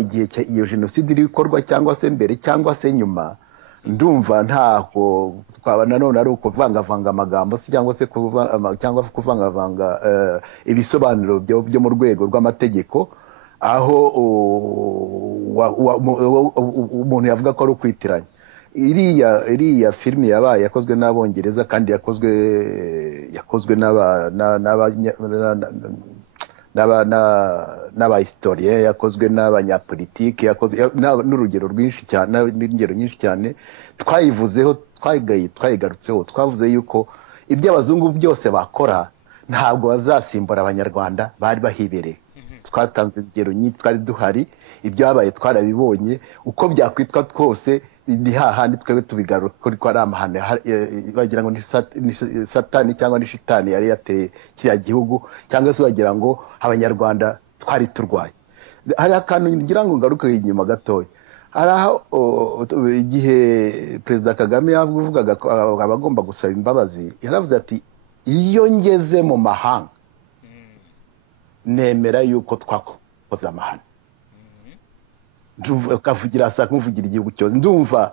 igihe iyo jenoside iri gukorwa cyangwa se mbere cyangwa se nyuma ndumva ntaho twaba nanone ari ukuvangavanga amagambo cyangwa se kuvangavanga ibisobanuro byo mu rwego rw'amategeko aho umuntu yavuga ko ari ukwitiranya iriya filime yabaye yakozwe n'abongereza kandi yakozwe n'abahistoriye yakozwe n'abanyapolitike n'urugero rwinshi cyane n'ingero nyinshi cyane twayivuzeho twayigarutseho twavuze yuko ibyo abazungu byose bakora ntabwo bazasimbura abanyarwanda bari bahibereye twatanze ingero nyinshi twari duhari ibyabaye twarabibonye uko byakwitwa twose ni hahandi twebwe tubigaruka ko ari amahane bagira ngo ni satani cyangwa ni shitani yari yateye kiriya gihugu cyangwa se bagira ngo abanyarwanda twari turwaye hari akantu ngira ngo ngaruke inyuma gatoya hari aho igihe perezida Kagame yavugaga ko abagomba gusaba imbabazi yaravuze ati iyo ngeze mu mahanga nemera yuko twakoze amahane kavugira asa kumuvugira igihugu cyose ndumva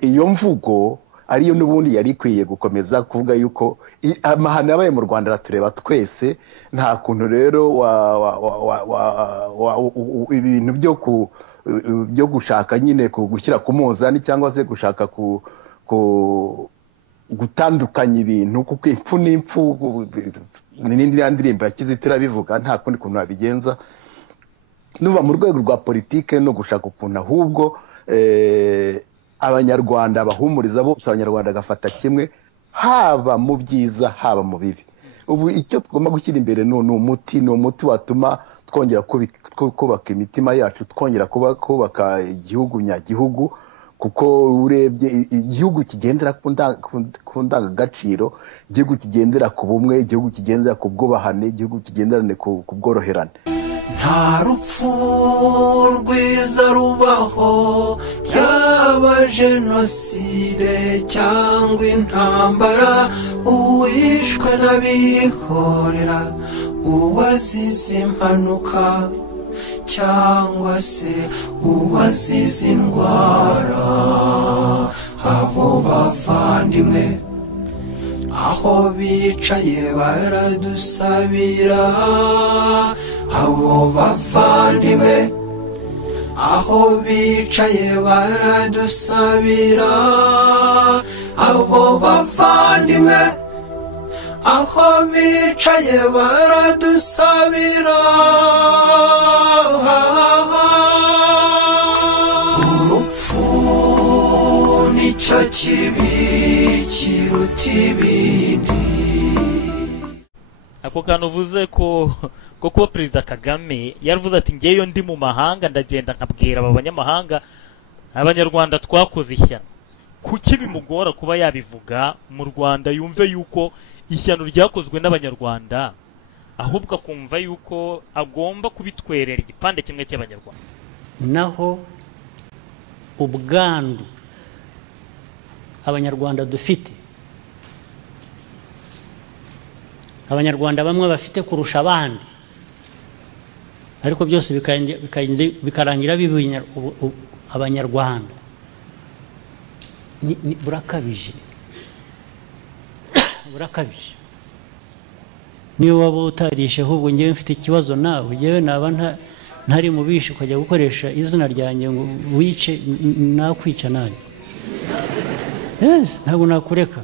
iyo mvugo ariyo n'ubundi yari ikwiye gukomeza kuvuga yuko amahane yabaye mu Rwanda aratureba twese nta kuntu rero ibintu byo gushaka nyine gushyira ku muzani cyangwa se gushaka gutandukanya ibintu kuko impfu n'impfu n'indi ndirimbo ya Kizito irabivuga nta kundi kuntu wabigenza nuba mu rwego rwa politike no gushaka ukuntu ahubwo abanyarwanda bahumuriza bose abanyarwanda gafata kimwe haba mu byiza haba mu bibi ubu icyo tugomba gushyira imbere ni umuti watuma twongera kubaka imitima yacu twongera kubaka igihugu nyagihugu kuko urebye igihugu kigendera ku ndangagaciro igihugu kigendera ku bumwe igihugu kigendera ku bwubahane igihugu kigenderane ku bworoherane nta rupfu rwiza rubaho yaba jenoside cyangwa intambara uwishwe n'abihorera uwazize impanuka cyangwa se uwazize indwara abo bavandimwe aho bicaye baradusabira abo bavandimwe aho bicaye baradusabira abo bavandimwe aho bicaye baradusabira urupfu nicyo kibi kiruta ibindi ako kantu uvuze ko kuba perezida Kagame yaravuze ati ngeyo ndi mu mahanga ndagenda nkabwira aba banyamahanga abanyarwanda twakoze ishyano kuki bimugora kuba yabivuga mu Rwanda yumve yuko ishyano ryakozwe n'abanyarwanda ahubwo akumva yuko agomba kubitwerera igipande kimwe cy'abanyarwanda naho ubwandu abanyarwanda dufite abanyarwanda bamwe bafite kurusha abandi ariko byose bikarangira bibuye abanyarwanda burakabije niyo waba utarishe ahubwo ngewe mfite ikibazo nawe ngewe naba ntari mu bishi ukajya gukoresha izina ryanjye ngo wice nakwica nanjye ntabwo nakureka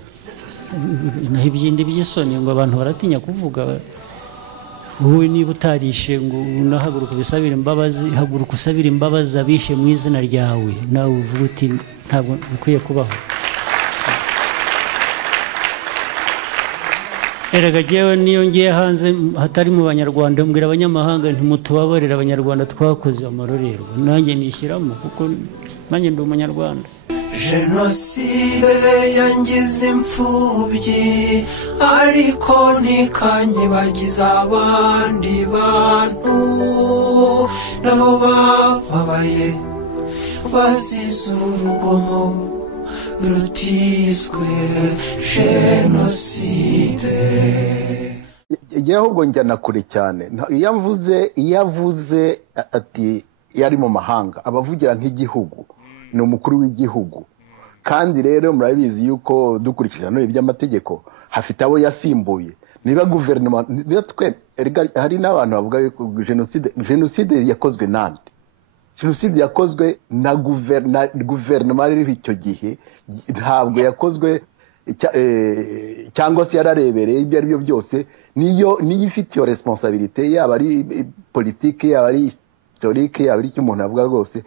naho ibyindi by'isoni ngo abantu baratinya kuvuga wowe niba utarishe ngo unahaguruka ubisabire imbabazi haguruka usabire imbabazi abishe mu izina ryawe nawe uvuga uti ntabwo bikwiye kubaho erega jewe niyo ngiye hanze hatari mu banyarwanda mbwira abanyamahanga ntimutubabarira abanyarwanda twakoze amarorerwa nanjye nishyiramo kuko nanjye ndi umunyarwanda jenoside yangize imfubyi ariko ntikanyibagiza abandi bantu nabo bababaye bazize urugomo rutiswe jenoside. ahubwo njyana kure cyane. Iyo avuze ati yari mu mahanga abavugira nk'igihugu, ni umukuru w'igihugu. Kandi rero murabizi yuko dukurikije none by'amategeko hafite abo yasimbuye. Niba guverinoma hari n'abantu bavuga yuko jenoside yakozwe nande. Jenoside yakozwe na guverinoma rero icyo gihe, ntabwo yakozwe cyangwa se yararebereye ibyo ari byo byose. Niyo ifite iyo responsabilité, yaba ari politique, yaba ari historique, yaba ari icyo umuntu avuga rwose.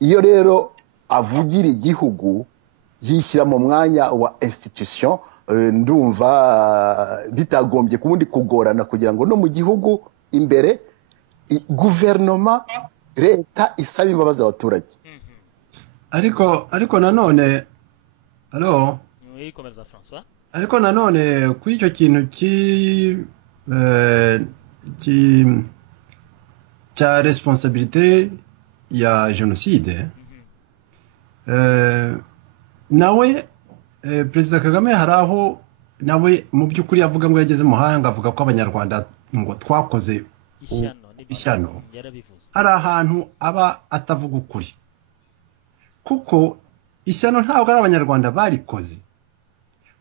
Iyo rero avugira igihugu yishyira mu mwanya wa institution, ndumva bitagombye kubundi kugorana kugira ngo no mu gihugu imbere guverinoma leta isaba imbabazi abaturage. ariko nanone ariko nanone kuri icyo kintu cya responsabilité ya jenoside, nawe Perezida Kagame hari aho nawe mu by'ukuri avuga ngo yageze mu mahanga, avuga ko abanyarwanda ngo twakoze ishyano. Hari ahantu aba atavuga ukuri, kuko ishyano ntabwo ari abanyarwanda barikoze.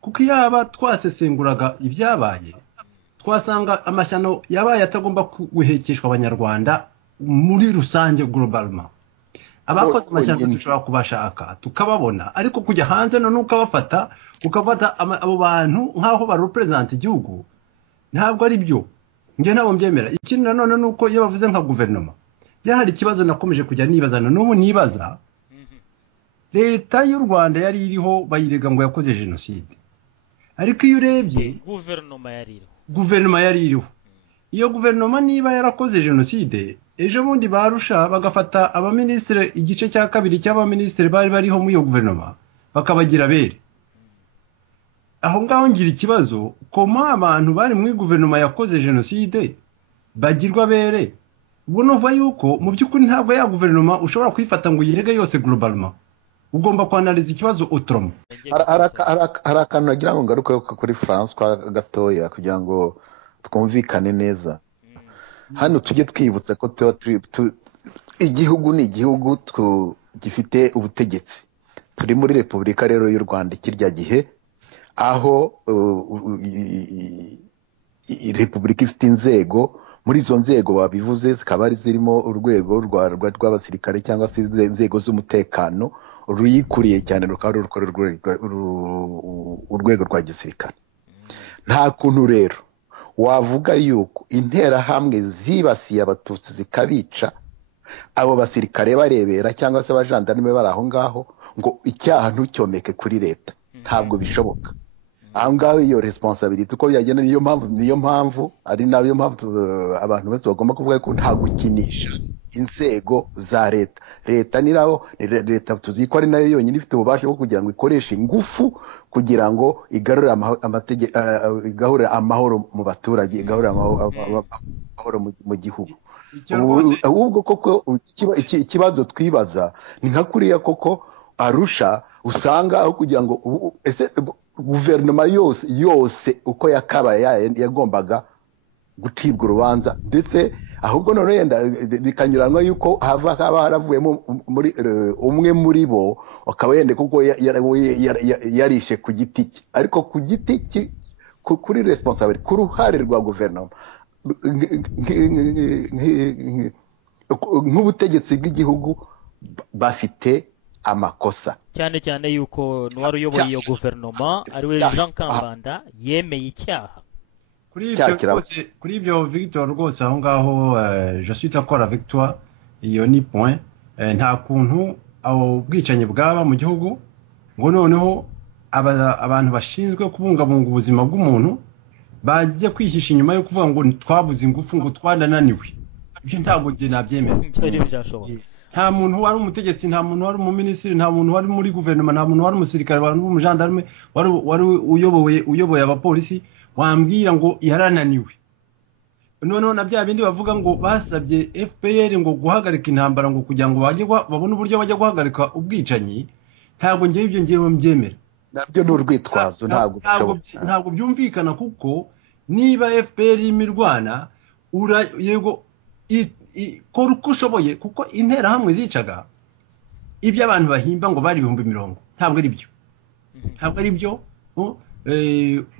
Kuko yaba twasesenguraga ibyabaye, twasanga amashyano yabaye atagomba guhekeshwa abanyarwanda muri rusange globalement. Abakoze amashyano dushobora kubashaka tukababona, ariko kujya hanze none ukabafata abo bantu nk'aho barepresenta igihugu, ntabwo ari byo. Njye ntabwo mbyemera. Ikindi nanone nuko iyo bavuze nka guverinoma, hari ikibazo nakomeje kujya nibaza, n'ubu nibaza. Leta y'u Rwanda yari iriho bayirega ngo yakoze jenoside, ariko iyo urebye guverinoma yari iriho, iyo guverinoma niba yarakoze jenoside, ejo bundi barusha bagafata abaminisitiri, igice cya kabiri cy'abaminisitiri bari bariho muri iyo guverinoma bakabagira bere. Aho ngaho ngira ikibazo, koma abantu bari muri guverinoma yakoze jenoside bagirwa bere. Ubwo nuva yuko mu by'ukuri ntabwo ya guverinoma ushobora kwifata ngo yirege yose globalement, ugomba kwanaliza ikibazo autrement. Hari akantu nagira ngo ngaruke kuri François gatoya kugira ngo twumvikane neza. Hano tujye twibutsa ko igihugu ni igihugu gifite ubutegetsi. Turi muri Repubulika rero y'u Rwanda kirya gihe, aho Repubulika ifite inzego. Muri izo nzego babivuze zikaba ari zirimo urwego rw'abasirikare cyangwa se inzego z'umutekano ruyikuriye cyane, rukaba urwego rwa gisirikare. Nta kuntu rero wavuga yuko interahamwe zibasiye abatutsi zikabica, abo basirikare barebera cyangwa se abajandarume bari aho ngaho, ngo icyaha ntucyomeke kuri leta. Ntabwo bishoboka. Aho ngaho iyo responsabilité uko yagenda, niyo mpamvu ari nayo mpamvu abantu bose bagomba kuvuga ko nta gukinisha inzego za leta. Leta leta tuziko ari nayo yonyine ifite ububasha bwo kugira ngo ikoreshe ingufu kugira ngo igarure amahoro mu baturage, igarure amahoro mu gihugu. Ahubwo koko ikibazo twibaza ni nka kuriya koko Arusha usanga aho kugira ngo ese guverinoma yose uko yakabaye yagombaga gucibwa urubanza, ndetse ahubwo none yenda bikanyuranwa yuko haba haravuyemo umwe muri bo akaba yende kuko yarishe ku giti cye, ariko ku giti cye kuri responsable ku ruhare rwa guverinoma nk'ubutegetsi bw'igihugu bafite amakosa. cyane cyane yuko n'uwari uyoboye iyo guverinoma ariwe Jean Kambanda yemeye icyaha. Kuri ibyo Victor rwose aho ngaho je suis d'accord avec toi, iyo ni point. Nta kuntu abo bwicanyi bwaba mu gihugu ngo noneho abantu bashinzwe kubungabunga ubuzima bw'umuntu bajye kwihisha inyuma yo kuvuga ngo twabuze ingufu, ngo twanananiwe. Ibyo ntabwo nge nabyemera. Nta muntu wari umutegetsi, nta muntu wari umuminisitiri, nta muntu wari muri guverinoma, nta muntu wari umusirikare, wari umujandarume, wari uyoboye abapolisi wambwira ngo yarananiwe. Noneho na bya bindi bavuga ngo basabye FPR ngo guhagarika intambara ngo kugira ngo babone uburyo bajya guhagarika ubwicanyi. ntabwo ngewe ibyo ngewe mbyemera nabyo ni urwitwazo ntabwo byumvikana kuko niba FPR imirwana yego kora uko ushoboye kuko interahamwe zicaga ibyo abantu bahimba ngo bari 100,000 ntabwo ari byo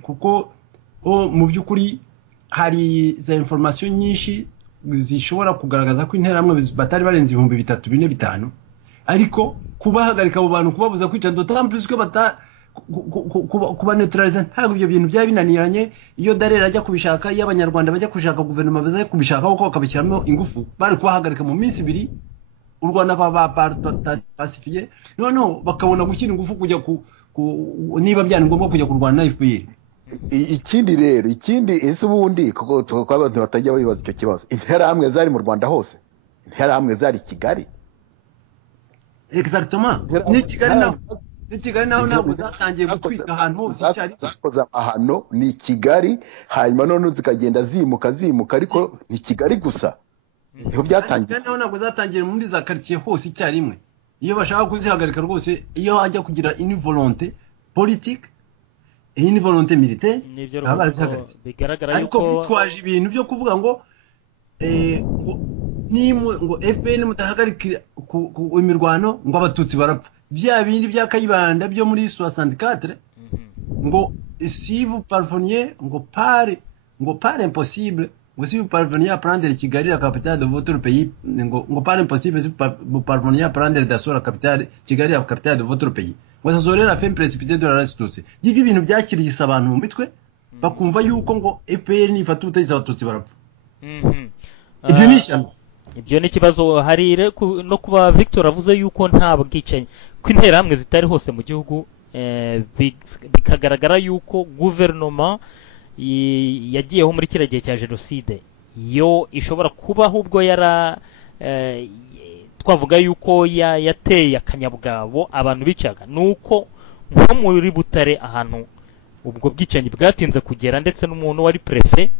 kuko mu by'ukuri hari za information nyinshi zishobora kugaragaza ko interahamwe batari barenze 3,000 4 5 ariko kubahagarika abo bantu kubabuza kwica d'autant plus que kuba neutralize ntabwo ibyo bintu byaba binaniranye iyo Darera ajya kubishaka iyo abanyarwanda bajya kushaka guverinoma bazaye kubishaka uko bakabishyiramo ingufu bari kubahagarika mu minsi 2 u Rwanda pacifiye no bakabona gushyira ingufu kujya niba byari ngombwa kujya kurwana na FPR. Ikindi rero ese ubundi kuko abantu batajya bibaza icyo kibazo interahamwe zari mu Rwanda hose interahamwe zari Kigali exactement ni Kigali naho ntabwo zatangiye gutwika ahantu hose cyari zakoza ahano ni Kigali hanyuma none zikagenda zimuka ariko ni Kigali gusa niho byatangiye naho ntabwo zatangiye muri za quartier hose icyarimwe iyo bashaka kuzihagarika rwose iyo hajya kugira une volonté politique et une volonté militaire ariko bitwaje ibintu byo kuvuga ngo ngo FPN mutahagarika imirwano ngo abatutsi barapfa bya bindi bya Kayibanda byo muri 64 ngo si vous parveniez ngo par impossible ngo si vous parveniez à prendre Kigali la capitale de votre pays ngo par impossible si vous parveniez à prendre d'assaut la capitale Kigali la capitale de votre pays ngo ça serait la fin précipitée de la restauration ibyo bintu byakirigisa abantu mu mitwe bakumva yuko ngo FPR nifata ubutegetsi abatutsi barapfa ibyo ni ishyano ibyo ni kibazo hari no kuba Victor avuze yuko nta bwicanyi ko interahamwe zitari hose mu gihugu bikagaragara yuko guverinoma yagiyeho muri kiriya gihe cya jenoside yo ishobora kuba ahubwo twavuga yuko yateye akanyabwabo abantu bicaga nuko nko muri Butare ahantu ubwo bwicanyi bwatinze kugera ndetse n'umuntu wari prefe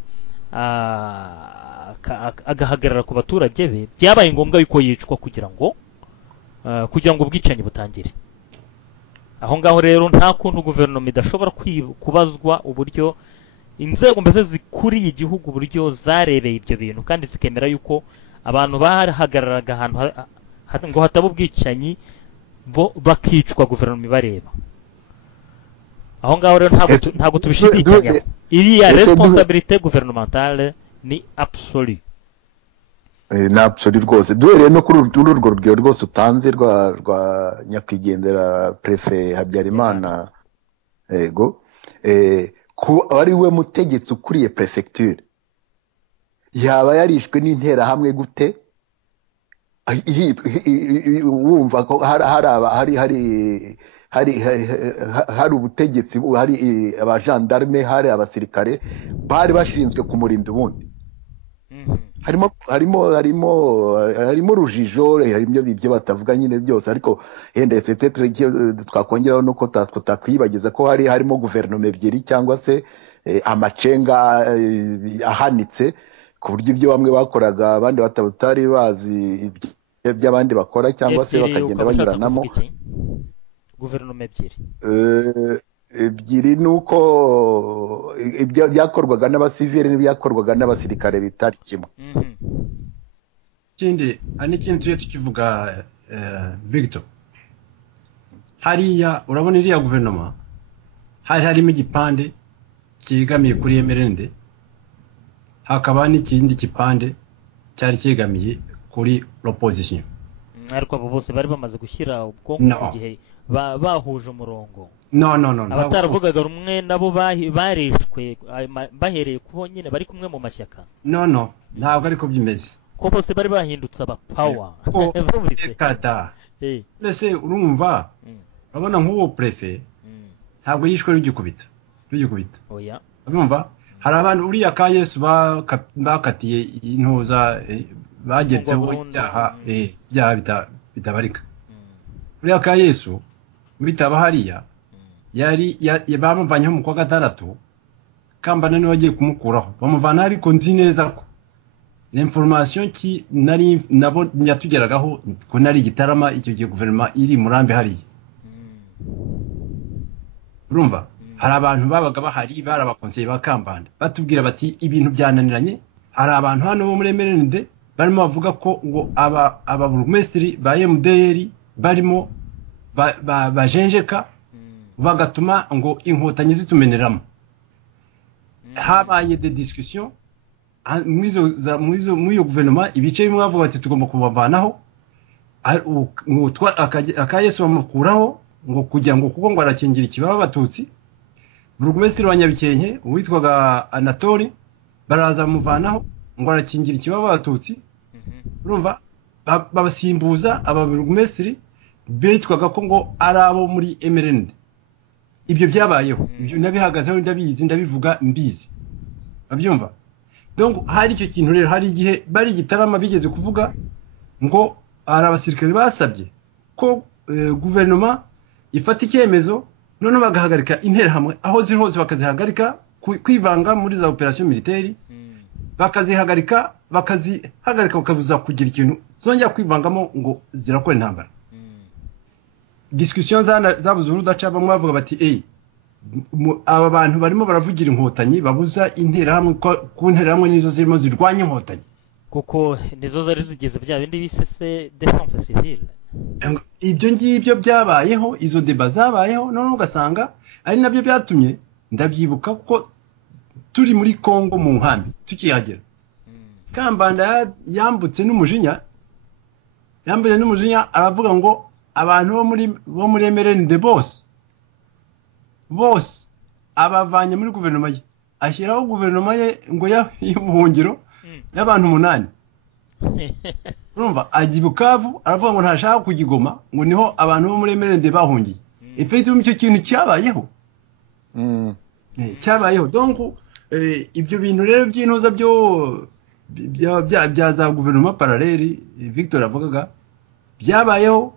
agahagarara ku baturage be byabaye ngombwa yuko yicwa kugira ngo ubwicanyi butangire aho ngaho rero nta kuntu guverinoma idashobora kubazwa uburyo inzego mbese zikuriye igihugu uburyo zarebeye ibyo bintu kandi zikemera yuko abantu bahagararaga ahantu ngo hataba ubwicanyi bo bakicwa guverinoma ibareba aho ngaho rero ntabwo tubishidikanya iriya responsabilité gouvernementale ni absolue ni absolue rwose duhereye no kuri urwo rugero rwose utanze rwa nyakwigendera prefe Habyarimana yego ari we mutegetsi ukuriye prefecture yaba yarishwe n'interahamwe gute wumva ko hari ubutegetsi hari abajandarme hari abasirikare bari bashinzwe kumurinda ubundi harimo rujijo harimo ibyo batavuga nyine byose ariko henda twakongeraho nuko tutakwibagiza ko harimo guverinoma ebyiri cyangwa se amacenga ahanitse ku buryo ibyo bamwe bakoraga abandi batari bazi by'abandi bakora cyangwa se bakagenda banyuranamo guverinoma ebyiri nuko ibyo byakorwaga n'abasivili n'ibyakorwaga n'abasirikare bitari kimwe ikindi n'ikintu tujye tukivuga Victor hariya urabona iriya guverinoma harimo igipande cyegamiye kuri MRND hakaba n'ikindi gipande cyari cyegamiye kuri l'opposition ariko abo bose bari bamaze gushyira ubwonko mu gihe bahuje umurongo no abataravugaga rumwe nabo barishwe bahereye kubo nyine bari kumwe mu mashyaka no ntabwo ariko byimeze ko bose bari bahindutse aba power kata mbese urumva urabona nk'uwo prefe ntabwo yishwe rugikubita oya urumva hari abantu uriya ka Yesu bakatiye intuza bageretseho ibyaha bitabarika uriya ka Yesu bitaba hariya bamuvanye mu kwa gatandatu Kambanda niwe wagiye kumukuraho bamuvana ariko nzi neza ko l'information ki nari nabo nyatugeragaho ko nari Gitarama icyo gihe guverinoma iri murambe hariya urumva hari abantu babaga bahari bari abakonseye ba Kambanda batubwira bati ibintu byananiranye hari abantu hano bo muri MRND barimo bavuga ko ngo aba burugumesitiri ba MDR barimo bajenjeka bagatuma ngo inkotanyi zitumeneramo habaye de discussion muri iyo guverinoma ibice bimwe bavuga bati tugomba kubavanaho akayesu bamukuraho ngo kugira ngo kuko ngo arakingira ikibaba abatutsi burugumesitiri wa Nyabikenke uwitwaga Anatori baraza bamuvanaho ngo arakingira ikibaba abatutsi urumva babasimbuza aba burugumesitiri bitwaga ko ngo ari abo muri MRND ibyo byabayeho ibyo nabihagazeho ndabizi ndabivuga mbizi abyumva donc hari icyo kintu rero hari igihe bari Gitarama bigeze kuvuga ngo ari abasirikare basabye ko guverinoma ifata icyemezo none bagahagarika interahamwe aho ziri hose bakazihagarika kwivanga muri za operation militaire bakazihagarika bakabuza kugira ikintu zongera kwivangamo ngo zirakora intambara discussion zabuze urudaca bamwe bavuga bati aba bantu barimo baravugira inkotanyi babuza interahamwe ku interahamwe nizo zirimo zirwanya inkotanyi kuko nizo zari zigeze bya bindi bisese defense civile ibyo ngibyo byabayeho izo deba zabayeho none ugasanga ari nabyo byatumye ndabyibuka kuko turi muri Kongo mu nkambi tukihagera Kambanda yambutse n'umujinya aravuga ngo abantu bo muri MRND bose abavanye muri guverinoma ye ashyiraho guverinoma ye ngo y'ubuhungiro y'abantu 8 urumva ajya Bukavu aravuga ngo ntashaka kugigoma ngo niho abantu bo muri MRND bahungiye effectivement icyo kintu cyabayeho donc ibyo bintu rero by'intuza bya za guverinoma parallele Victor avugaga byabayeho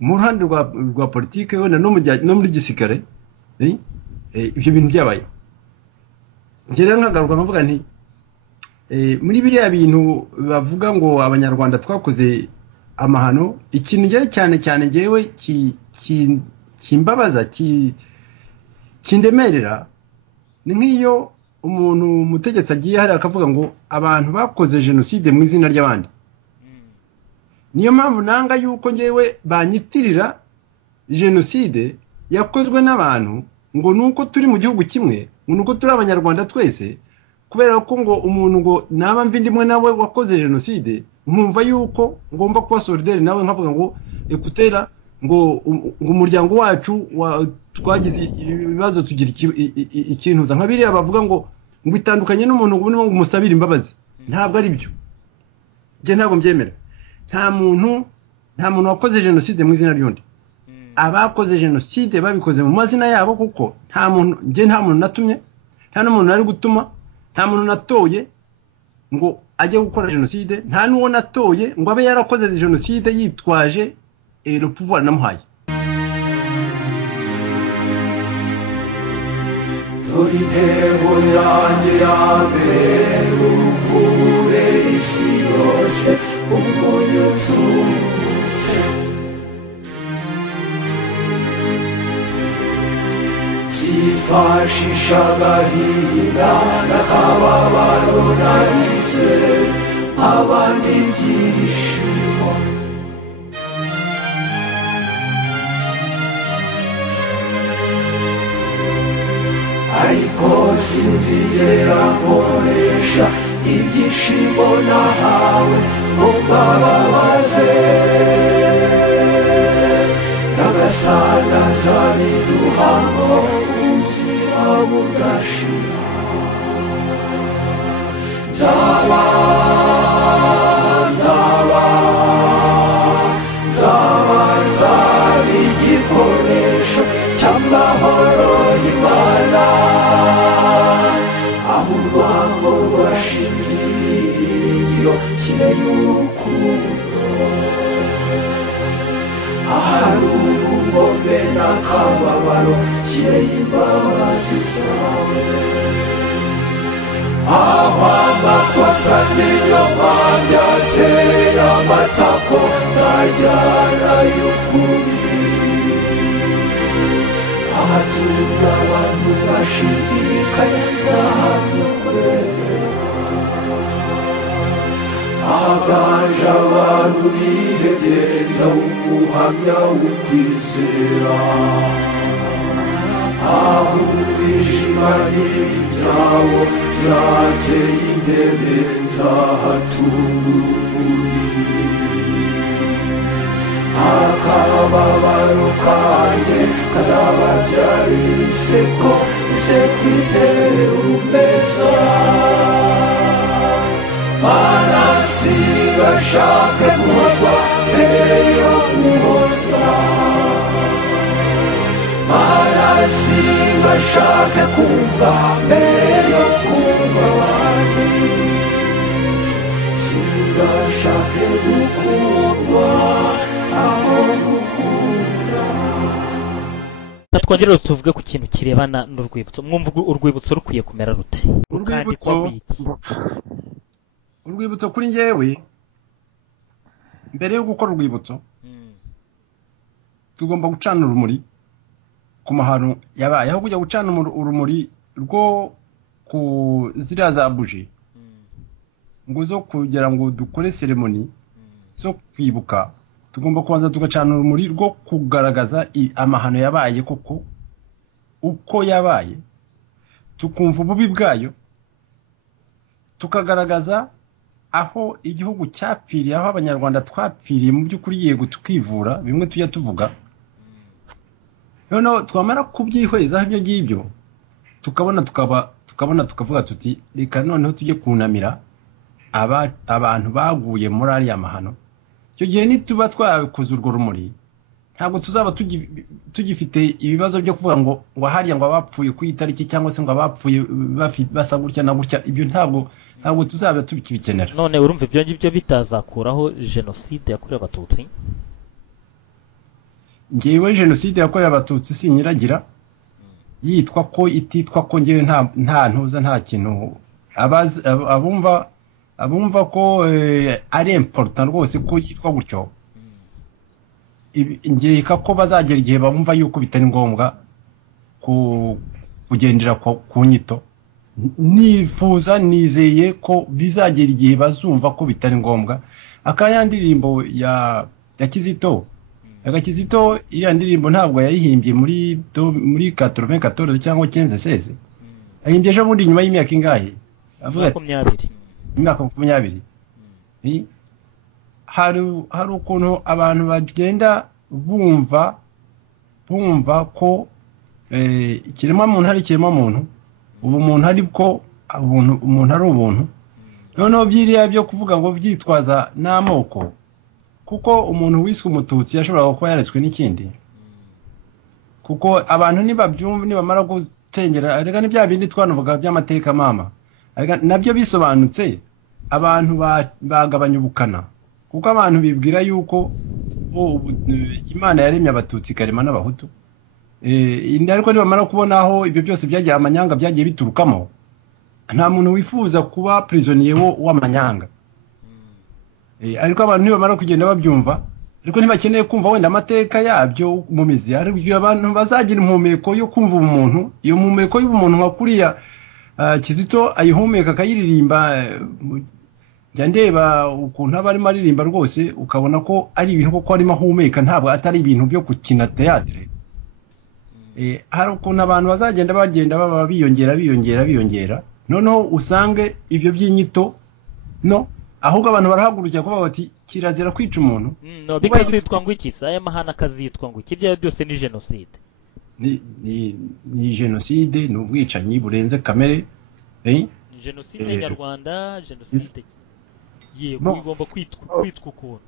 mu ruhande rwa politike wenda no muri gisirikare ibyo bintu byabayeho ngera nkagaruka nkavuga nti muri biriya bintu bavuga ngo abanyarwanda twakoze amahano ikintu ngiye cyane ngewe kimbabaza kindemerera ni nk'iyo umuntu umutegetsi agiye hari akavuga ngo abantu bakoze jenoside mu izina ry'abandi niyo mpamvu nanga yuko ngewe banyitirira jenoside yakozwe n'abantu ngo nuko turi mu gihugu kimwe ngo nuko turi abanyarwanda twese kubera ko ngo umuntu ngo naba mvindimwe nawe wakoze jenoside nkumva yuko ngomba kuba solidaire nawe nkavuga ngo ekutera ngo umuryango wacu twagize ibibazo tugira ikintu nka biriya bavuga ngo itandukanye n'umuntu ngo umusabire imbabazi ntabwo ari byo nge ntabwo mbyemera nta muntu wakoze jenoside mu izina ry'undi abakoze jenoside babikoze mu mazina yabo kuko nta muntu natumye nta n'umuntu nari gutuma nta muntu natoye ngo ajye gukora jenoside nta n'uwo natoye ngo abe yarakoze jenoside yitwaje le pouvoir namuhaye dore intego yanjye ya mbere ukube isi yose umunyu ututse zifashisha agahinda n'akababaro nagize abandi ibyishimo ariko sinzigera nkoresha ibyishimo nahawe ngo mbababaze nyagasani azabiduhamo ubuzima budashira nzaba igikoresho cy'amahoro y'Imana aho urwango rwashinze ibirindiro kire y'urukundo ahari ubugome n'akababaro kire y'imbabazi zawe aho amakosa n'inyoma byateye amatako nzajyana y'ukuri ntashidikanya nzahamya ukwemera haganje abantu bihebye nzawumuhamya w'ukwizera aho umwijima n'ibibi byawo byateye intebe nzahatunga urumuri akababaro kanjye kazababyarira iseko iseko itera urumbeza mana sigashake guhozwa mbere yo guhoza mana sigashake kumva mbere yo kumva abandi sigashake gukundwa aho gukunda. twongere tuvuge ku kintu kirebana n'urwibutso mwumva urwibutso rukwiye kumera rute urwibutso kuri njyewe mbere yo gukora urwibutso tugomba gucana urumuri ku mahano yabaye aho kujya gucana urumuri rwo ku ziriya za buji ngo zo kugira ngo dukore seremoni zo kwibuka tugomba kubanza tugacana urumuri rwo kugaragaza amahano yabaye koko uko yabaye tukumva ububi bwayo tukagaragaza aho igihugu cyapfiriye aho abanyarwanda twapfiriye mu by'ukuri yego tukivura bimwe tujya tuvuga noneho twamara kubyihweza ibyo ngibyo tukabona tukavuga tuti reka noneho tujye kunamira abantu baguye muri ariya mahano icyo gihe nituba twakoze urwo rumuri ntabwo tuzaba tugifite ibibazo byo kuvuga ngo hariya ngo abapfuye ku itariki cyangwa se ngo abapfuye basa gutya na gutya ibyo ntabwo tuzaba tubikenera. None urumva ibyo ngibyo bitazakuraho jenoside yakorewe abatutsi? Ngewe jenoside yakorewe abatutsi sinyiragira yitwa ko ititwa ko ngewe nta ntuza nta kintu abumva ko ari important rwose ko yitwa gutyo ngeka ko bazagera igihe bumva yuko bitari ngombwa kugendera ku nyito nifuza nizeye ko bizagera igihe bazumva ko bitari ngombwa akaya ndirimbo ya Kizito Kizito iriya ndirimbo ntabwo yayihimbye muri 94 cyangwa 15 ahimbye ejo bundi nyuma y'imyaka ingahe avuga 20 imyaka 20 hari ukuntu abantu bagenda bumva ko ikirema muntu ari kirema muntu ubu muntu ari ko umuntu ari ubuntu noneho byiriya byo kuvuga ngo byitwaza n'amoko kuko umuntu wiswe umututsi yashobora kuba yaretswe n'ikindi kuko abantu nibabyumva nibamara gutengera rega n'ibya bindi twanavuga by'amateka mama nabyo bisobanutse abantu bagabanya ubukana kuko abantu bibwira yuko Imana yaremye abatutsi karema n'abahutu ariko nibamara kubona aho ibyo byose byagiye amanyanga byagiye biturukamo nta muntu wifuza kuba prisonnier w'amanyanga ariko abantu nibamara kugenda babyumva ariko ntibakeneye kumva wenda amateka yabyo mu mizi ariko abantu bazagira impumeko yo kumva umuntu iyo mpumeko y'umuntu nka kuriya Kizito ayihumeka akayiririmba njya ndeba ukuntu aba arimo aririmba rwose ukabona ko ari ibintu koko arimo ahumeka ntabwo atari ibintu byo gukina teatre hari ukuntu abantu bazagenda baba biyongera noneho usange ibyo by'inyito no ahubwo abantu barahagurukira kuba bati kirazira kwica umuntu bikazitwa ngo iki aya mahana akazitwa ngo iki ibyo byose ni jenoside ni jenoside ni ubwicanyi burenze kamere jenoside nyarwanda jenoside yego igomba kwitwa ukuntu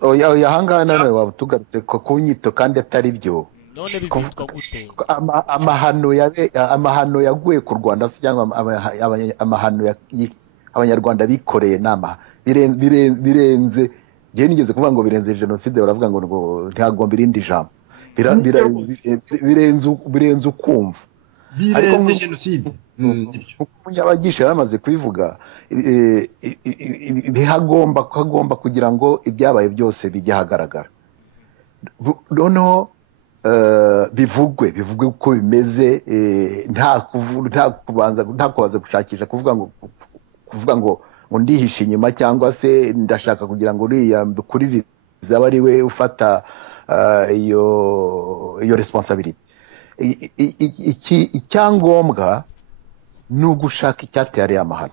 oya ahangaha none waba tugarutse ku nyito kandi atari byo none bizitwa gute amahano yaguye ku Rwanda cyangwa amahano abanyarwanda bikoreye nama birenze gihe nigeze kuvuga ngo birenze jenoside baravuga ngo ntagomba irindi jambo birenze ukumva birenze jenoside munyabagisha yaramaze kubivuga hagomba kugira ngo ibyabaye byose bijye hagaragara noneho bivugwe uko bimeze, nta kubanza gushakisha kuvuga ngo ndihishe inyuma cyangwa se ndashaka kugira ngo uriya kuri viza aba ari we ufata iyo responsibility. Icyangombwa ni ugushaka icyateye ariya mahano.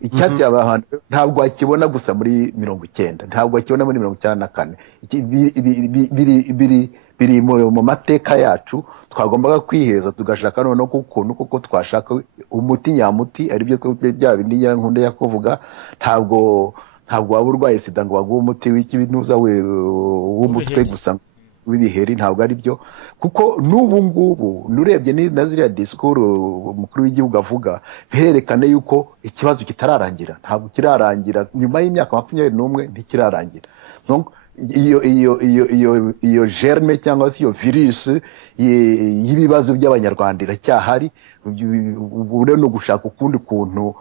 Icyateye amahano ntabwo wakibona gusa muri 90, ntabwo wakibona muri 94. Biri mu mateka yacu, twagombaga kwiheza tugashaka noneho kukuntu kuko twashaka umuti nyamuti, ari byo bya bindi nkunda yakuvuga. Ntabwo waba urwaye sida ngo waguhe umuti w'ikibinuza w'umutwe gusa w'ibiheri, ntabwo ari byo. Kuko n'ubu ngubu nurebye na ziriya disikuru umukuru w'igihugu avuga, birerekana yuko ikibazo kitararangira, ntabwo kirarangira. Nyuma y'imyaka 21 ntikirarangira. Iyo germe cyangwa se iyo virus y'ibibazo by'abanyarwanda iracyahari. Ubure no gushaka ukundi kuntu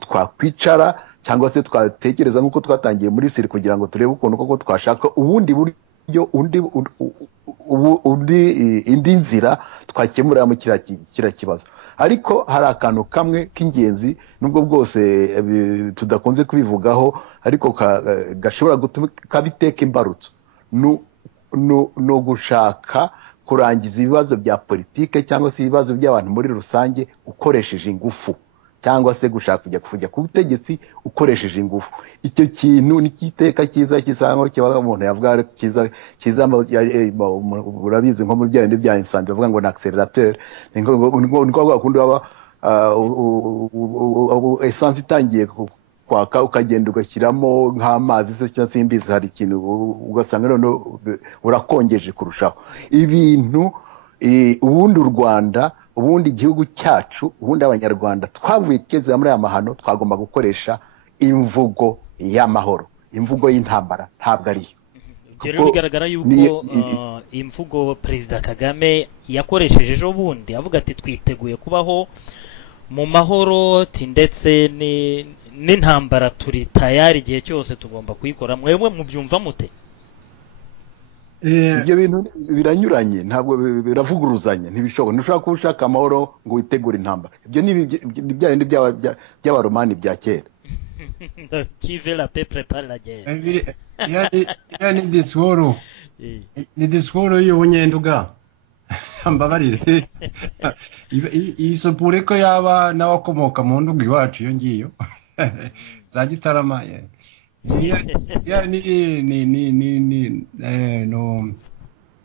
twakwicara cyangwa se twatekereza nk'uko twatangiye muri siri kugira ngo turebe ukuntu koko twashaka ubundi buryo indi nzira twakemuramo kiriya kibazo. Ariko hari akantu kamwe k'ingenzi nubwo bwose tudakunze kubivugaho, ariko gashobora gutuma kabiteka imbarutso, no gushaka kurangiza ibibazo bya politike cyangwa se ibibazo by'abantu muri rusange ukoresheje ingufu, cyangwa se gushaka kujya ku butegetsi ukoresheje ingufu. Icyo kintu ni kiteka cyiza kisango kibaga umuntu yavuga cyiza urabizi nko muri bya bindi bya instant bavuga ngo na accelerateur, niko gakundi baba essence itangiye kwaka ukagenda ugashyiramo nk'amazi se cyangwa simbizi, hari ikintu ugasanga none urakongeje kurushaho ibintu. Ubundi u Rwanda, ubundi igihugu cyacu, ubundi abanyarwanda twavuye keza muri aya mahano, twagomba gukoresha imvugo y'amahoro, imvugo y'intambara, ntabwo ariyo. Rero bigaragara yuko imvugo Perezida Kagame yakoresheje ejo bundi avuga ati twiteguye kubaho mu mahoro, ndetse n'intambara turi tayari igihe cyose tugomba kuyikora. Mwebwe mubyumva mute? Ibyo bintu biranyuranye, ntabwo biravuguruzanya, ntibishoboka. Ntushobora kuba ushaka amahoro ngo witegure intambara. Ibyo ni bya bindi by'abaromani bya kera. Qui veut la paix prépare la guerre. Ni disikoro y'ubunyenduga. Mbabarire. Isopure ko yaba n'abakomoka mu nduga iwacu iyo ngiyo. Za Gitarama.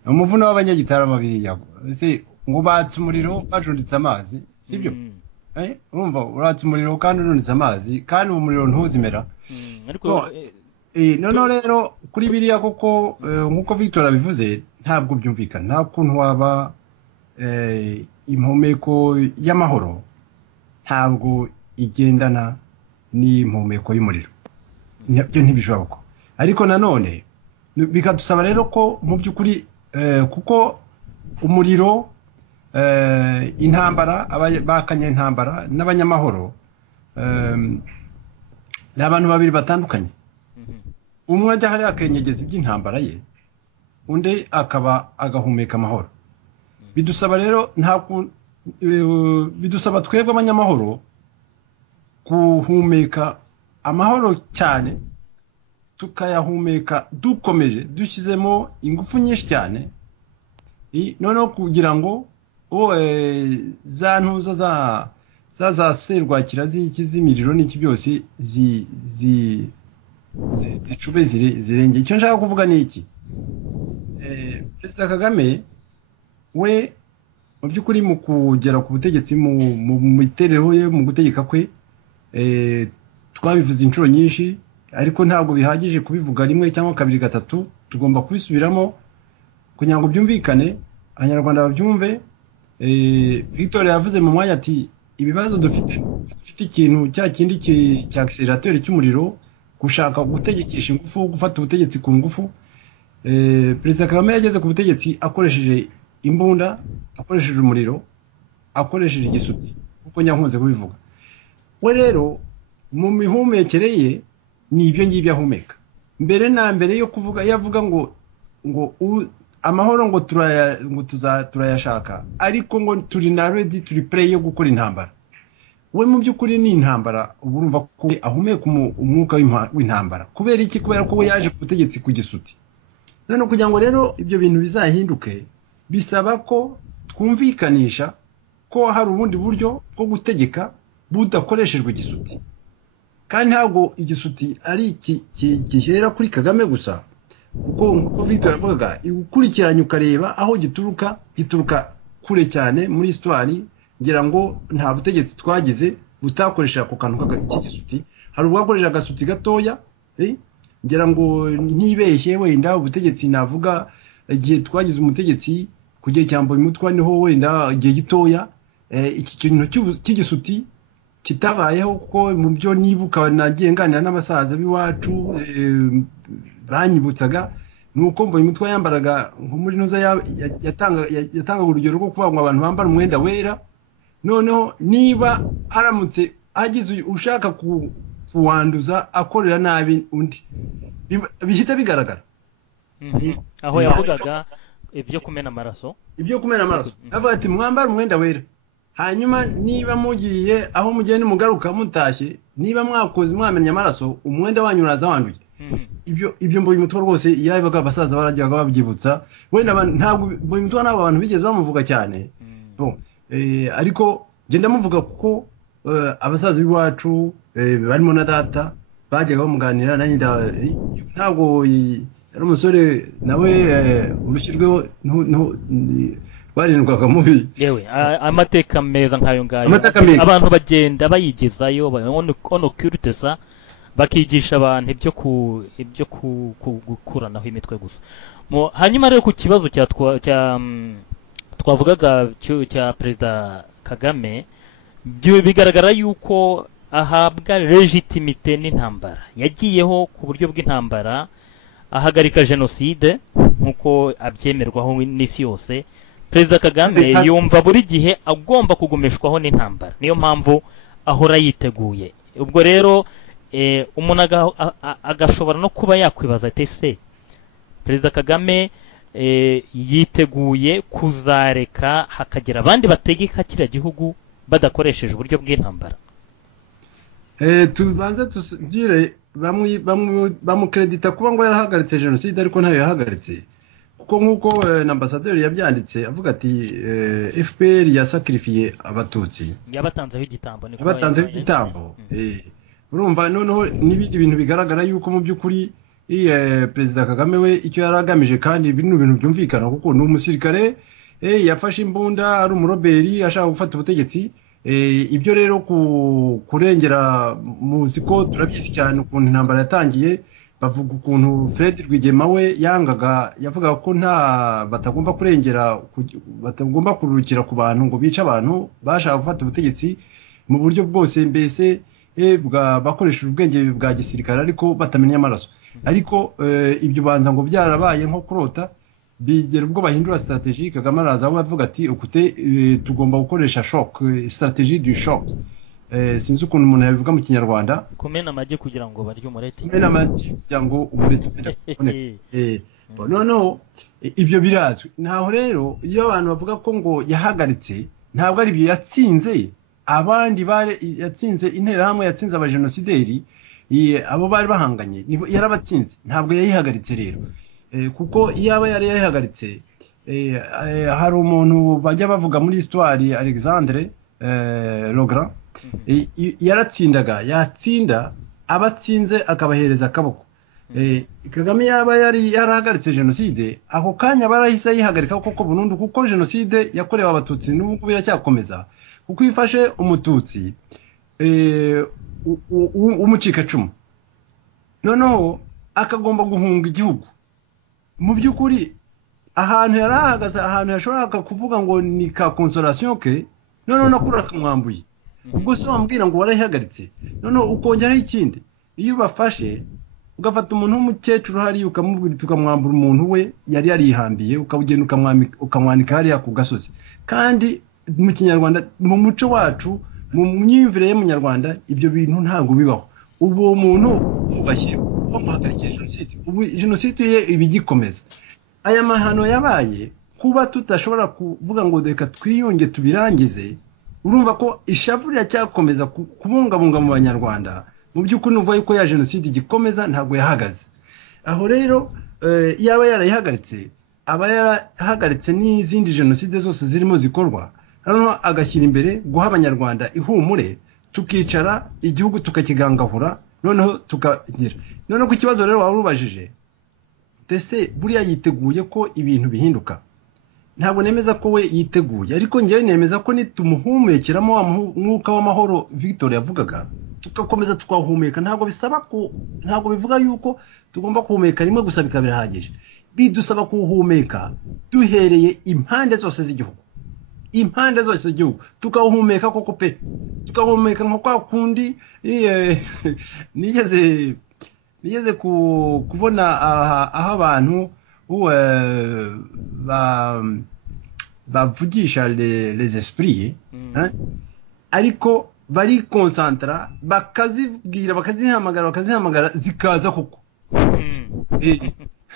Umuvuno w'abanyagitarama biriya ngo batse umuriro bajunditse amazi, sibyo? Urumva uratse umuriro kandi urunditse amazi kandi umuriro ntuzimera. Noneho rero kuri biriya koko nk'uko Victor abivuze ntabwo byumvikana. Nta kuntu waba impumeko y'amahoro ntabwo igendana n'impumeko y'umuriro. Byo ntibishoboka. Ariko nanone bikadusaba rero ko mu by'ukuri kuko umuriro, intambara, bakanye intambara n'abanyamahoro ni abantu babiri batandukanye. Umwe ajya hari akenyegeza iby'intambara ye, undi akaba agahumeka amahoro. Bidusaba rero bidusaba twebwe abanyamahoro guhumeka amahoro cyane, tukayahumeka dukomeje, dushyizemo ingufu nyinshi cyane, noneho kugira ngo za ntuza za serwakira z'imiriro n'iki byose zicube zirenge. Icyo nshaka kuvuga ni iki: Perezida Kagame we mu by'ukuri mu kugera ku butegetsi, mu miterero ye, mu gutegeka kwe, twabivuze inshuro nyinshi, ariko ntabwo bihagije kubivuga rimwe cyangwa kabiri gatatu. Tugomba kubisubiramo kugira ngo byumvikane, abanyarwanda babyumve. Victor yavuze mu mwanya ati ibibazo dufite ikintu cya kindi cya accelerateur cy'umuriro, gushaka gutegekesha ingufu, gufata ubutegetsi ku ngufu. Perezida Kagame yageze ku butegetsi akoresheje imbunda, akoresheje umuriro, akoresheje igisuti, kuko nyankunze kubivuga. We rero mu mihumekere ye ni ibyo ngibyo ahumeka. Mbere na mbere yo kuvuga, yavuga ngo amahoro ngo turayashaka ariko ngo turi na ready turi play yo gukora intambara we mu by'ukuri ni intambara ubu urumva ko ahumeka umwuka w'intambara kubera iki kubera ko we yaje ku butegetsi ku gisuti none kugira ngo rero ibyo bintu bizahinduke bisaba ko twumvikanisha ko hari ubundi buryo bwo gutegeka budakoreshejwe igisuti kandi ntabwo igisuti ari gihera kuri Kagame gusa kuko Victor yavugaga ukurikiranye ukareba aho gituruka kure cyane muri histoire ngira ngo nta butegetsi twagize butakoresha ako kantu k'igisuti hari ubwakoresha agasuti gatoya ngira ngo ntibeshye wenda ubutegetsi navuga igihe twagize umutegetsi kugiye cyambo imutwa niho wenda igihe gitoya iki kintu cy'igisuti kitabayeho kuko mu byo nibuka nagiye nganira n'abasaza biwacu banyibutsaga nuko mbo imutwa yambaraga nko muri noza yatanga urugero rwo kuvuga ngo abantu bambara umwenda wera noneho niba aramutse agize ushaka kuwanduza akorera nabi undi bihita bigaragara aho yavugaga ibyo kumena amaraso avuga ati mwambara umwenda wera hanyuma niba mugiye aho mugiye nimugaruka mutashye niba mwakoze mwamenya amaraso umwenda wanyu uraza wanduye ibyo mbo imutwa rwose yabaga abasaza barajyaga babyibutsa wenda ntabwo mbo imutwa nabo abantu bigeze bamuvuga cyane ariko genda muvuga kuko abasaza b'iwacu barimo na data bajyaga bamuganira nanjye ntabwo ari umusore nawe urushyirweho barindwaga mubi yewe amateka meza nkayo ngayo abantu bagenda bayigezayo ono cultesa bakigisha abantu ibyo gukuranaho imitwe gusa hanyuma rero ku kibazo twavugaga cya Perezida Kagame bigaragara yuko ahabwa legitimite n'intambara yagiyeho ku buryo bw'intambara ahagarika jenoside nk'uko abyemerwaho n'isi yose Perezida Kagame yumva buri gihe agomba kugumishwaho n'intambara niyo mpamvu ahora yiteguye ubwo rero umuntu agashobora no kuba yakwibaza ati se Perezida Kagame yiteguye kuzareka hakagira abandi bategeka kiriya gihugu badakoresheje uburyo bw'intambara tubanze tugire bamukredita kuba ngo yarahagaritse jenoside ariko ntayo yahagaritse kuko nk'uko na ambasaderi yabyanditse avuga ati FPR yasakirifiye abatutsi yabatanzeho igitambo urumva noneho n'ibindi bintu bigaragara yuko mu by'ukuri Perezida Kagame we icyo yaragamije kandi bino bintu byumvikana kuko ni umusirikare yafashe imbunda ari umuroberi ashaka gufata ubutegetsi ibyo rero kurengera muzi ko turabizi cyane ukuntu intambara yatangiye bavuga ukuntu Fred Rwigema we yavuga ko batagomba kurengera batagomba kurukira ku bantu ngo bice abantu bashaka gufata ubutegetsi mu buryo bwose mbese bakoresha ubwenge bwa gisirikare ariko batamenya amaraso ariko ibyo banza ngo byarabaye nko kurota bigera ubwo bahindura strategie Kagame araza aho bavuga ati ukute tugomba gukoresha shock strategie du shock sinzi ukuntu umuntu yabivuga mu kinyarwanda kumena amagi kugira ngo barye umureti kumena amagi kugira ngo umureti uboneke no ibyo birazwi naho rero iyo abantu bavuga ko ngo yahagaritse ntabwo ari byo yatsinze abandi yatsinze interahamwe yatsinze abajenosideri abo bari bahanganye yarabatsinze ntabwo yayihagaritse rero kuko yaba yari yahagaritse hari umuntu bajya bavuga muri histoire Alexandre Legrand yaratsindaga yatsinda abatsinze akabahereza akaboko Kagame yaba yari yarahagaritse jenoside ako kanya barahise yihagarika koko burundu kuko jenoside yakorewe abatutsi n'ubu biracyakomeza kuko ifashe umututsi umucikacumu noneho akagomba guhunga igihugu mu by'ukuri ahantu yarahagaze ahantu yashoboraga kuvuga ngo ni ka consolation ke noneho nakura akamwambuye ubwo se wambwira ngo warayihagaritse noneho ukongeraho ikindi iyo bafashe ugafata umuntu w'umukecuru hariya ukamwambura umuntu we yari yarihambiye ukagenda ukamwanika hariya ku gasozi kandi mu kinyarwanda mu muco wacu mu myumvire y'umunyarwanda ibyo bintu ntabwo bibaho uwo muntu mubashye bamuhagarikira jenoside ubu jenoside ye ibigikomeza aya mahano yabaye kuba tutashobora kuvuga ngo reka twiyunge tubirangize, urumva ko ishavu riracyakomeza kubungabunga mu banyarwanda. Mu by'ukuri nuvuga yuko ya jenoside igikomeza ntabwo yahagaze. Aho rero yaba yarayihagaritse, aba yarahagaritse n'izindi jenoside zose zirimo zikorwa, hano agashyira imbere guha abanyarwanda ihumure, tukicara igihugu tukakigangahura, noneho tukagira. Noneho ku kibazo rero warubajije, ndetse buriya yiteguye ko ibintu bihinduka. Ntabwo nemeza ko we yiteguye, ariko njyewe nemeza ko nitumuhumekeramo umwuka w'amahoro Victor yavugaga, tugakomeza tukahumeka. Ntabwo bivuga yuko tugomba kuhumeka rimwe gusa bikaba birahagije. Bidusaba kuhumeka duhereye impande zose z'igihugu, impande zose z'igihugu tukahumeka koko pe, tukahumeka nko kwa kundi nigeze kubona aho abantu bavugisha les esprits, ariko bari concentra bakazibwira bakazihamagara zikaza koko.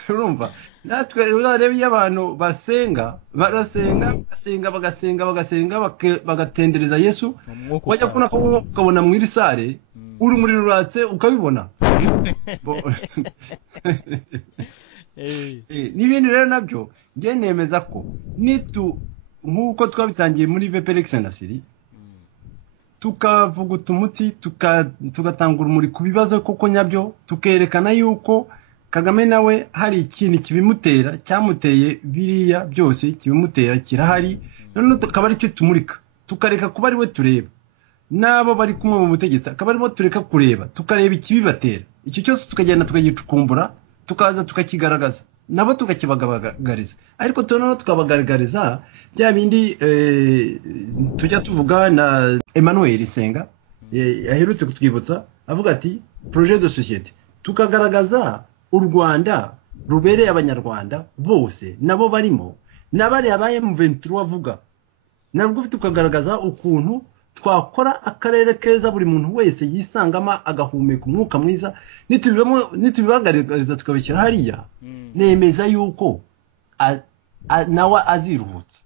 Urumva natwe urareba iyo abantu barasenga bagatendereza Yesu, wajya kuna ukabona mu irisare urumuri ruratse ukabibona. N'ibindi rero nabyo ngiye nemeza ko nk'uko twabitangiye muri VPRX na Siri, tukavuguta umuti tugatanga urumuri ku bibazo koko nyabyo, tukerekana yuko Kagame nawe hari ikintu kibimutera, cyamuteye biriya byose kibimutera kirahari, none tukaba ari cyo tumurika, tukareka kuba ari we tureba, nabo bari kumwe mu butegetsi akaba arimo tureka kureba, tukareba ikibibatera. Icyo cyose tukagenda tukagicukumbura, tukaza tukakigaragaza, nabo tukakibagabagariza. Ariko noneho tukabagaragariza bya bindi tujya tuvuga na Emmanuel Senga yaherutse kutwibutsa avuga ati projet de société, tukagaragaza u Rwanda rubereye abanyarwanda bose, nabo barimo nabari abaye mu 23 avuga, nabwo tukagaragaza ukuntu twakora akarere keza buri muntu wese yisangama agahumeka umwuka mwiza. Nitubibagaragariza tukabishyira hariya, nemeza yuko nawe aziruhutse.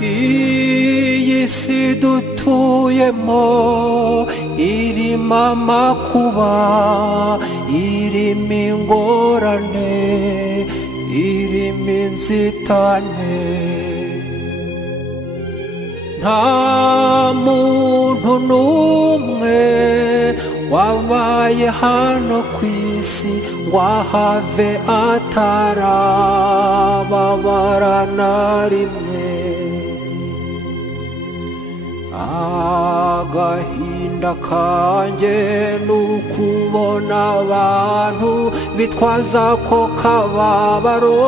Iyi si dutuyemo irimo amakuba, irimo ingorane, irimo inzitane. Nta muntu n'umwe wabaye hano ku isi ngo ahave atarababara na rimwe. Agahinda kanjye n'ukubona abantu bitwaza ko kababaro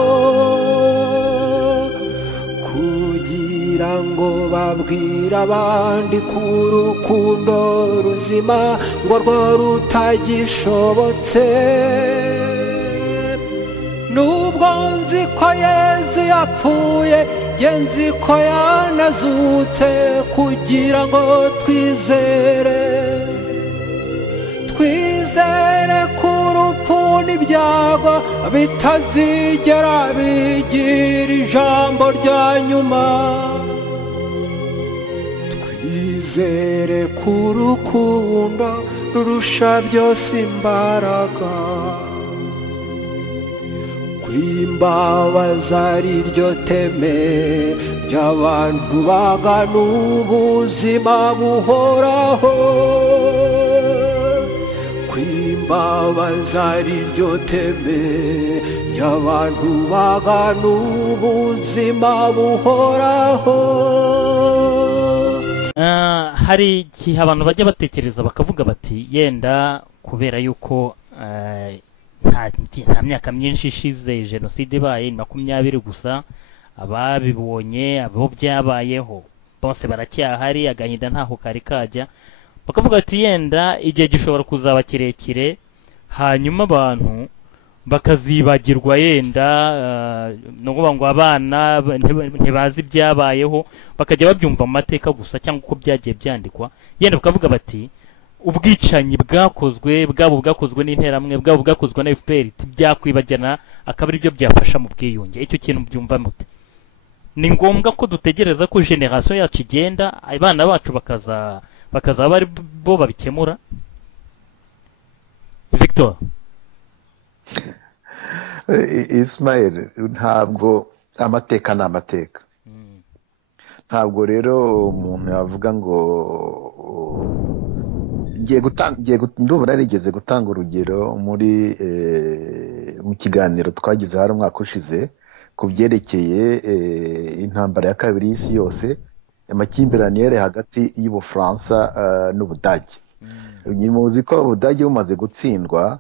kugira ngo babwire abandi ko urukundo ruzima ngo rwo rutagishobotse. Nubwo nzi ko Yesu yapfuye, nzi ko yanazutse kugira ngo twizere ko urupfu n'ibyago bitazigera bigira ijambo rya nyuma. Twizere ko urukundo rurusha byose imbaraga, kwimbabaza ari ryo teme ry'abantu bagana ubuzima buhoraho. Kwimbabaza ari ryo teme ry'abantu bagana ubuzima buhoraho. Hari igihe abantu bajya batekereza bakavuga bati yenda kubera yuko nta myaka myinshi ishize jenoside ibaye 20 gusa, ababibonye abo byabayeho bose baracyahari, agahinda ntaho kari kajya, bakavuga ati yenda igihe gishobora kuzaba kirekire, hanyuma abantu bakazibagirwa yenda no kuvuga ngo abana ntibazi ibyabayeho bakajya babyumva mu mateka gusa cyangwa uko byagiye byandikwa yenda bakavuga bati ubwicanyi bwakozwe bwakozwe n'interamwe bwakozwe na FPR byakwibagirana akaba ari byo byafasha mu bwiyunge. Icyo kintu byumva mute? Ni ngombwa ko dutegereza ko generation yacu igenda abana bacu bakaza bari bo babikemura? Victor Ismail, ntabwo amateka ni amateka. Ntabwo rero umuntu yavuga ngo ndumva narigeze gutanga urugero mu kiganiro twagize hari umwaka ushize ku byerekeye intambara ya kabiri y'isi yose, amakimbirane yari hagati y'Ubufaransa n'Ubudage. Muzi ko Ubudage bumaze gutsindwa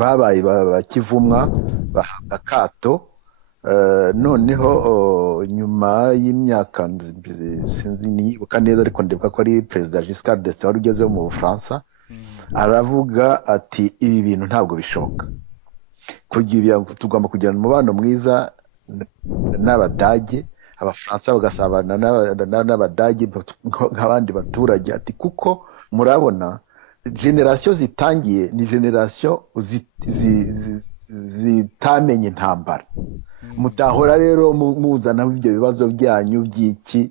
babaye bakivumwa bahabwa akato, noneho nyuma y'imyaka nibuka neza ariko ndibuka ko ari Perezida Giscard d'Estaing wari ugezeho mu Bufaransa, aravuga ati ibi bintu ntabwo bishoboka, tugomba kugirana umubano mwiza n'Abadage, Abafaransa bagasabana n'Abadage nk'abandi baturage, ati kuko murabona generasiyo zitangiye ni generasiyo zitamenye intambara. Mutahora rero muzanaho ibyo bibazo byanyu by'iki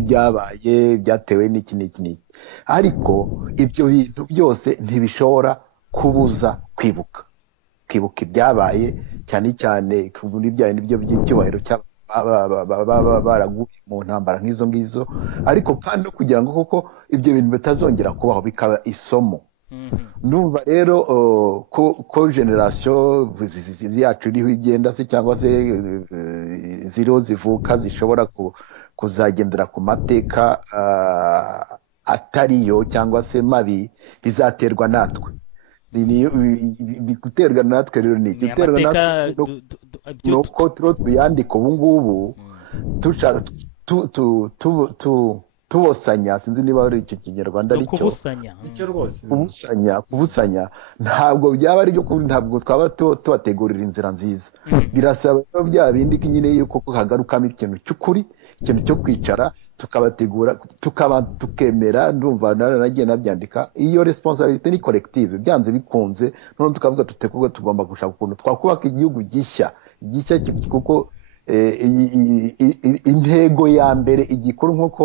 byabaye byatewe n'iki, ariko ibyo bintu byose ntibishobora kubuza kwibuka ibyabaye, cyane cyane muri bya nibyo by'icyubahiro baraguye mu ntambara nk'izo ngizo, ariko kandi no kugira ngo koko ibyo bintu bitazongera kubaho bikaba isomo. Numva rero ko generasiyo yacu iriho igenda se cyangwa se ziriho zivuka zishobora kuzagendera ku mateka atariyo cyangwa se mabi, bizaterwa natwe. Guterwa natwe rero ni iki? Guterwa natwe nuko tuyandika ubu ngubu tubosanya, sinzi niba ari icyo kinyarwanda ari cyo, kubusanya ntabwo byaba ari byo, ntabwo twaba tubategurira inzira nziza. Birasaba rero bya bindi nyine yuko hagarukamo ikintu cy'ukuri, ikintu cyo kwicara tukabategura, tukemera. Ndumva naragiye nabyandika, iyo responsibility ni collective, byanze bikunze. None tukavuga tugomba gushaka ukuntu twakubaka igihugu gishya kuko intego ya mbere igikuru nk'uko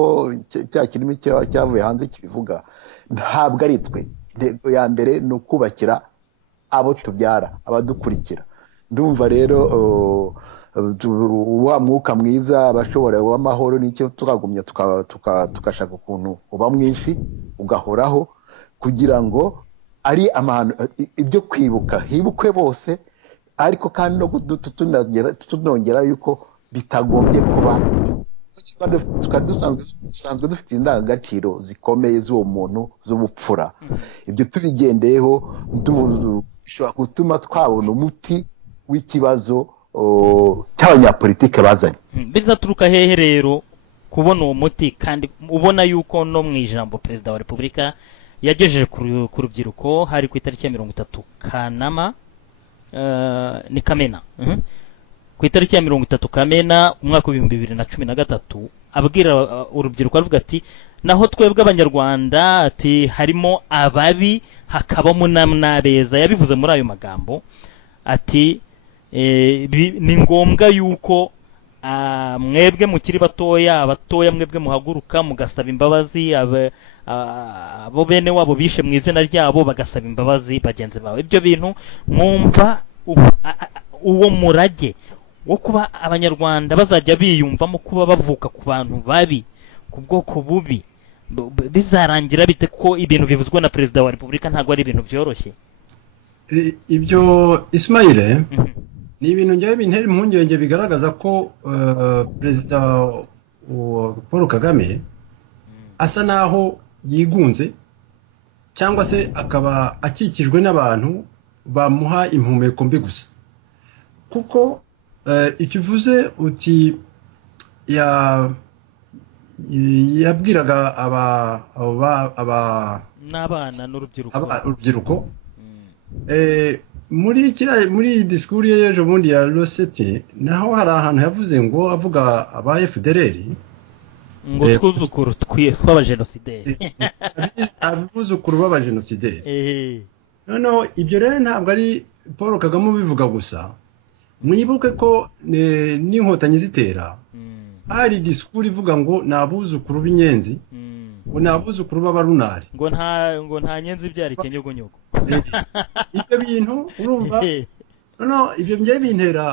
cya kirimi cyavuye hanze kibivuga, ntabwo ari twe. Intego ya mbere ni ukubakira abo tubyara, abadukurikira. Ndumva rero wa mwuka mwiza abashobora w'amahoro n'icyo tukagumya tukashaka ukuntu uba mwinshi ugahoraho, kugira ngo ari amahano ibyo kwibuka hibukwe bose, ariko kandi no tunongera yuko bitagombye kuba dusanzwe dufite indangagaciro zikomeye z'uwo muntu z'ubupfura. Ibyo tubigendeyeho bishobora gutuma twabona umuti w'ikibazo cy'abanyapolitike bazanye. Bizaturuka hehe rero kubona uwo muti, kandi ubona yuko no mu ijambo Perezida wa Repubulika yagejeje ku rubyiruko hari ku itariki ya 30 Kanama ni Kamena, ku itariki ya 30 Kamena umwaka wa 2013, abwira urubyiruko avuga ati naho twebwe abanyarwanda ati harimo ababi hakabamo n'abeza. Yabivuze muri ayo magambo ati ni ngombwa yuko mwebwe mukiri batoya mwebwe muhaguruka mugasaba imbabazi abo bene wabo bishe mu izina ryabo, bagasaba imbabazi bagenzi bawe. Ibyo bintu mwumva uwo murage wo kuba abanyarwanda bazajya biyumvamo kuba bavuka ku bantu babi, ku bwoko bubi, bizarangira bite? Ko ibintu bivuzwe na Perezida wa Repubulika ntabwo ari ibintu byoroshye. Ibyo Ismail ni ibintu njyewe bintera impungenge, bigaragaza ko Perezida Paul Kagame asa naho yigunze, cyangwa se akaba akikijwe n'abantu bamuha impumeko mbi gusa. Kuko icyo uvuze uti yabwiraga n'abana n'urubyiruko, muri disikuru ye y'ejo bundi ya Rosette naho hari ahantu yavuze ngo avuga aba FDLR ngo twuzukuru tw'abajenosideri abuzukuru b'abajenosideri noneho ibyo rero ntabwo ari Paul Kagame ubivuga gusa mwibuke ko n'inkotanyi zitera hari disikuru ivuga ngo ni abuzukuru b'inyenzi ngo ni abuzukuru b'abarunari ngo nta nyenzi ibyara ikinyugunyugu ibyo bintu urumva noneho ibyo byaje bintera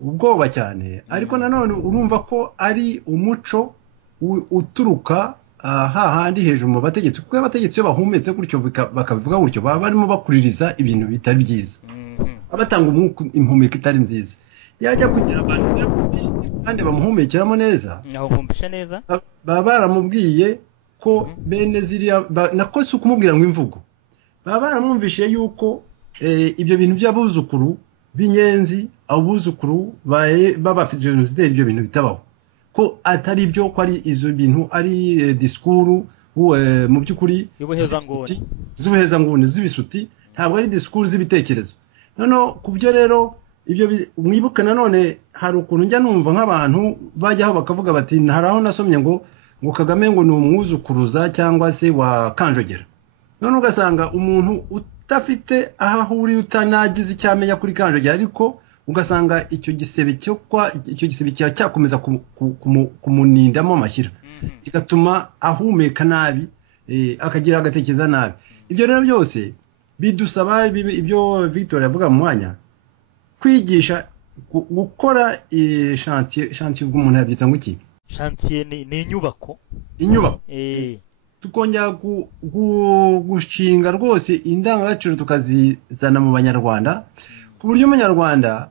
ubwoba cyane ariko nanone urumva ko ari umuco uturuka hahandi hejuru mu bategetsi kuko abategetsi iyo bahumetse gutyo bakabivuga gutyo baba barimo bakuririza ibintu bitari byiza abatanga impumeko itari nziza yajya kugira abantu kandi bamuhumekeramo neza baba baramubwiye ko bene ziriya nako si ukumubwira ngo imvugo baba baramwumvishije yuko ibyo bintu by'abuzukuru b'inyenzi abuzukuru b'abajenosideri ibyo bintu bitabaho ko atari byo ko ari izo bintu ari disikuru mu by'ukuri z'ubuhezanguni z'ibisuti ntabwo ari disikuru z'ibitekerezo noneho ku byo rero ibyo mwibuke nanone hari ukuntu njya numva nk'abantu bajyaho bakavuga bati hari aho nasomye ngo Kagame ngo ni umwuzukuruza cyangwa se wa Kanjogera none ugasanga umuntu udafite aho ahuriye utanagize icyamenya kuri Kanjogera ariko ugasanga icyo gisebe cyakomeza kumunindamo amashyira kigatuma ahumeka nabi akagira agatekereza nabi ibyo rero byose bidusaba ibyo Victor yavuga mu mwanya kwigisha gukora chantier bw'umuntu yabyita ngo iki chantier ni inyubako tukongera gushinga rwose indangagaciro tukazizana mu banyarwanda ku buryo umunyarwanda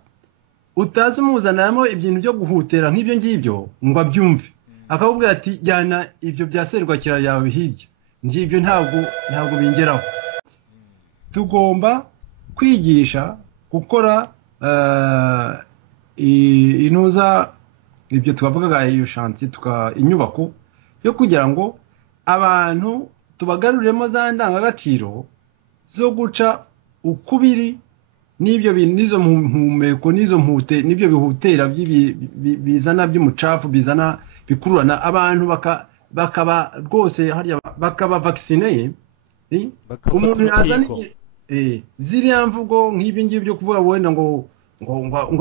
utazi umuzanamo ibintu byo guhutera nk'ibyo ngibyo ngo abyumve akabubwira ati jyana ibyo bya serwakira yawe hirya ngibyo ntabwo bingeraho tugomba kwigisha gukora inuza ibyo twavugaga iyo shanti inyubako yo kugira ngo abantu tubagaruremo za ndangagaciro zo guca ukubiri n'ibyo bintu n'izo mpumeko n'ibyo bihutera bizana by'umucafu bizana bikururana abantu bakaba rwose harya bakaba vaccineye umuntu yazana ziriya mvugo nk'ibi ngibi byo kuvuga wenda ngo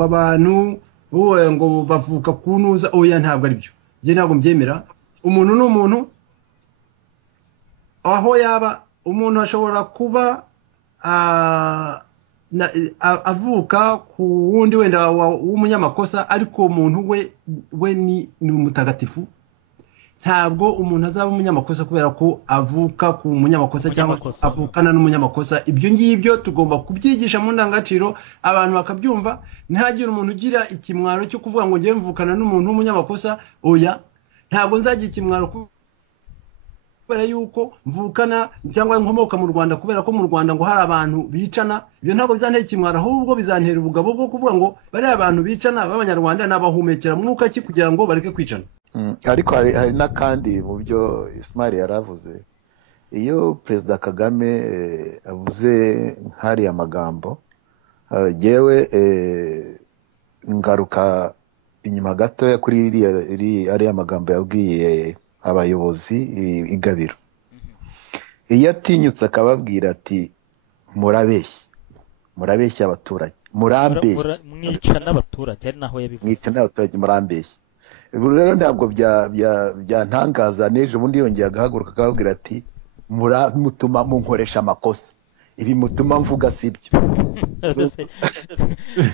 abantu ngo bavuka kunuza oya ntabwo ari byo njye ntabwo mbyemera umuntu ni umuntu aho yaba umuntu ashobora kuba avuka ku wundi wenda w'umunyamakosa ariko umuntu we ni umutagatifu ntabwo umuntu azaba umunyamakosa kubera ko avuka ku munyamakosa cyangwa avukana n'umunyamakosa ibyo ngibyo tugomba kubyigisha mu ndangagaciro abantu bakabyumva ntihagire umuntu ugira ikimwaro cyo kuvuga ngo ngiye mvukana n'umuntu w'umunyamakosa oya ntabwo nzagira ikimwaro kubera yuko mvukana cyangwa nkomoka mu Rwanda kubera ko mu Rwanda ngo hari abantu bicana ibyo ntabwo bizantera ikimwaro ahubwo bizantera ubugabo bwo kuvuga ngo bari abantu bicana b'abanyarwanda n'abahumekera mwuka ki kugira ngo bareke kwicana ariko hari n'akandi mu byo Ismail yaravuze iyo Perezida Kagame avuze nk'ariya magambo yewe ngaruka inyuma gatoya kuri ariya magambo yabwiye abayobozi igabiro iyo atinyutse akababwira ati murabeshya abaturage mwica n'abaturage ari naho yabivuze mwica n'abaturage murambeshya rero ntabwo byantangaza n'ejo bundi yongeye agahaguruka akababwira ati mutuma munkoresha amakosa ibi mutuma mvuga sibyo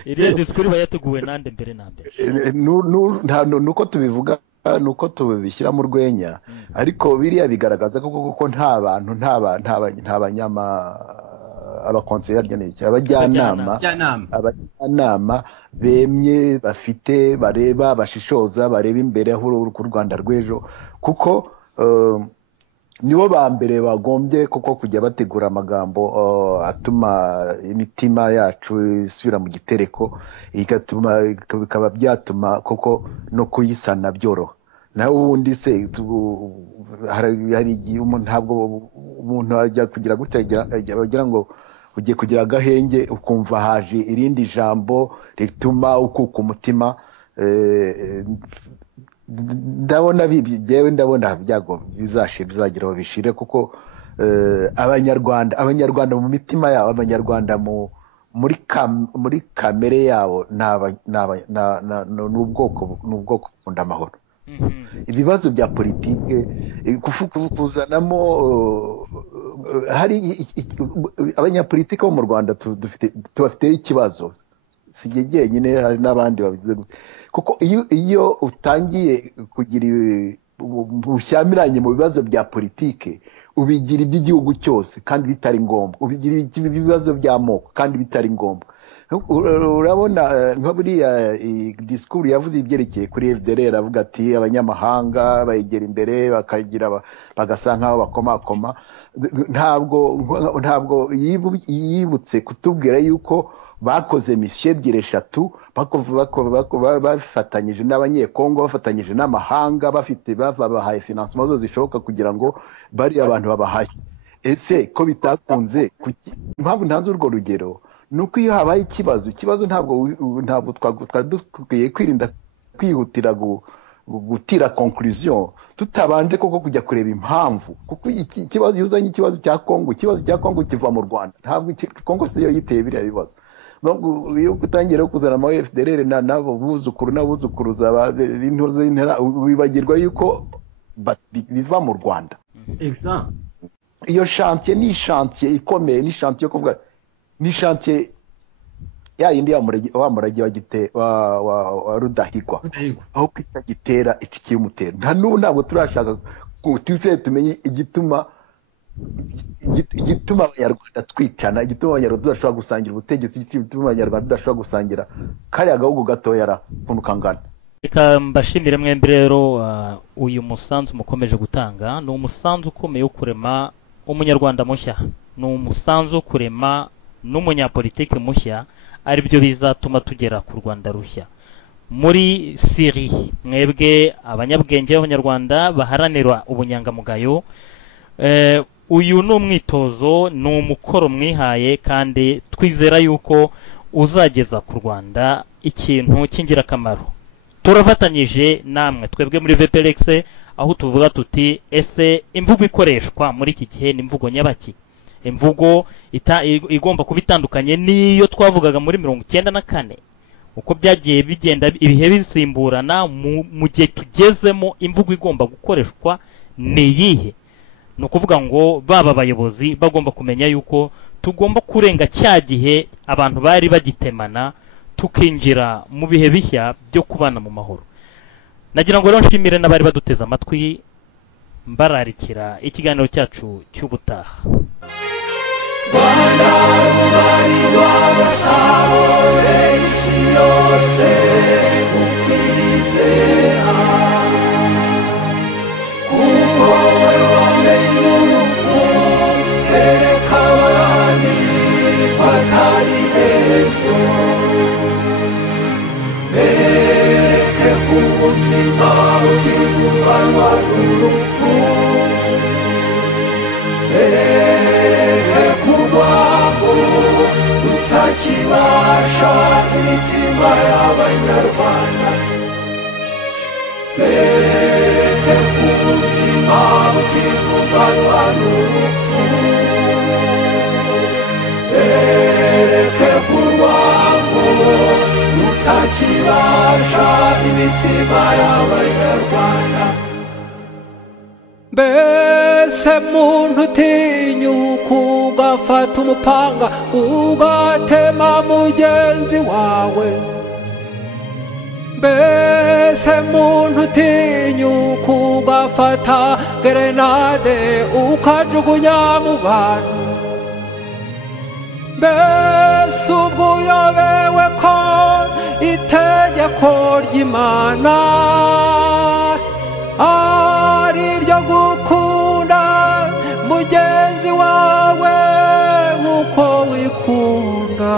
iriya disikuru iba yateguwe nande mbere na mbere nuko tubivuga nuko tubishyira mu rwenya ariko biriya bigaragaza kuko nta bantu nta banyama abakonseyeri abajyanama bemye bafite bareba bashishoza bareba imbere aho ku Rwanda rw'ejo kuko nibo ba mbere bagombye kuko kujya bategura amagambo atuma imitima yacu isubira mu gitereko bikaba byatuma koko no kuyisana byoroha naho ubundi se hari igihe ntabwo umuntu ajya kugira gutya bagira ngo ugiye kugira agahenge ukumva haje irindi jambo rituma ukuka umutima. Ndabona ndabona byago bizageraho bishire, kuko abanyarwanda mu mitima yabo, abanyarwanda muri kamere yabo n'ubwoko bukunda amahoro. Ibibazo bya politike kuzanamo hari abanyapolitike bo mu Rwanda tubafiteho ikibazo, si jyenyine, hari n'abandi babize, kuko iyo utangiye kugira ubushyamiranye mu bibazo bya politike ubigira iby'igihugu cyose kandi bitari ngombwa, ubigira ibibazo by'amoko kandi bitari ngombwa. Urabona nka buriya disikuru yavuze ibyerekeye kuri FDLR, avuga ati abanyamahanga bayigera imbere bagasa nk'aho bakomakoma. Ntabwo yibutse kutubwira yuko bakoze misiyo 2-3 bafatanyije n'abanyekongo, bafatanyije n'amahanga, babahaye financement zose zishoboka kugira ngo bari abantu babahaye. Ese ko bitakunze, impamvu ntanze urwo rugero nuko iyo habaye ikibazo ntabwo twakwiye kwirinda kwihutira gutira conclusion tutabanje koko kujya kureba impamvu, kuko ikibazo yuzanye ikibazo cya Kongo kiva mu Rwanda, ntabwo Kongo siyo yiteye biriya bibazo. Iyo gutangira kuzana ama FDLR nabo buzukuru n'abuzukuruza b'intoze wibagirwa yuko biva mu Rwanda. Iyo chantier ni chantier ikomeye, ni chantier yo kuvuga, ni chantier ya yindi wa murage wa Rudahigwa, aho kwita gitera iki kimutera. Nta n'ubu ntabwo turashaka tumenye igituma abanyarwanda twicana, igituma abanyarwanda tudashobora gusangira ubutegetsi, igituma abanyarwanda tudashobora gusangira kariya gahugu gatoya kuntu kangana. Reka mbashimire mwembi rero uyu musanzu mukomeje gutanga. Ni umusanzu ukomeye wo kurema umunyarwanda mushya, ni umusanzu wo kurema n'umunyapolitike mushya, ari byo bizatuma tugera ku Rwanda rushya. Muri Syrie mwebwe abanyabwenge b'abanyarwanda baharanira ubunyangamugayo, uyu ni umwitozo, ni umukoro mwihaye, kandi twizera yuko uzageza ku Rwanda ikintu cy'ingirakamaro. Turafatanyije namwe twebwe muri VPRX, aho tuvuga tuti ese imvugo ikoreshwa muri iki gihe ni imvugo nyabaki? Imvugo igomba kuba itandukanye n'iyo twavugaga muri 1994, uko byagiye bigenda ibihe bisimburana. Mu gihe tugezemo imvugo igomba gukoreshwa ni iyihe? Ni ukuvuga ngo baba abayobozi bagomba kumenya yuko tugomba kurenga cya gihe abantu bari bagitemana, tukinjira mu bihe bishya byo kubana mu mahoro. Nagira ngo rero nshimire n'abari baduteze amatwi, mbararikira ikiganiro cyacu cy'ubutaha. Rwanda rugari rw'abasabo b'isi yose ukwizera, kuko wamenye urupfu, bereka abandi ko atari iherezo, bereke ko ubuzima butivuganwa n'urupfu, bereke ko urwango rutakibasha imitima y'abanyarwanda, bereke ko ubuzima butivuganwa n'urupfu, bereke ko urwango rutakibasha imitima y'abanyarwanda. Mbese muntu utinyuka ugafata umupanga ugatema mugenzi wawe? Mbese muntu utinyuka ugafata gerenade ukajugunya mu bantu? Mbese ubwo uyobewe ko itegeko ry'Imana ari ryo gukunda mugenzi wawe nk'uko wikunda?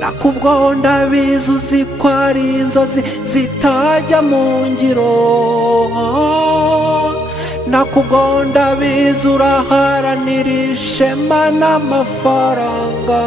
Nakubwo ndabizi uzi ko ari inzozi zitajya mu ngiro, nakubwonda biza uraharanira ishema n'amafaranga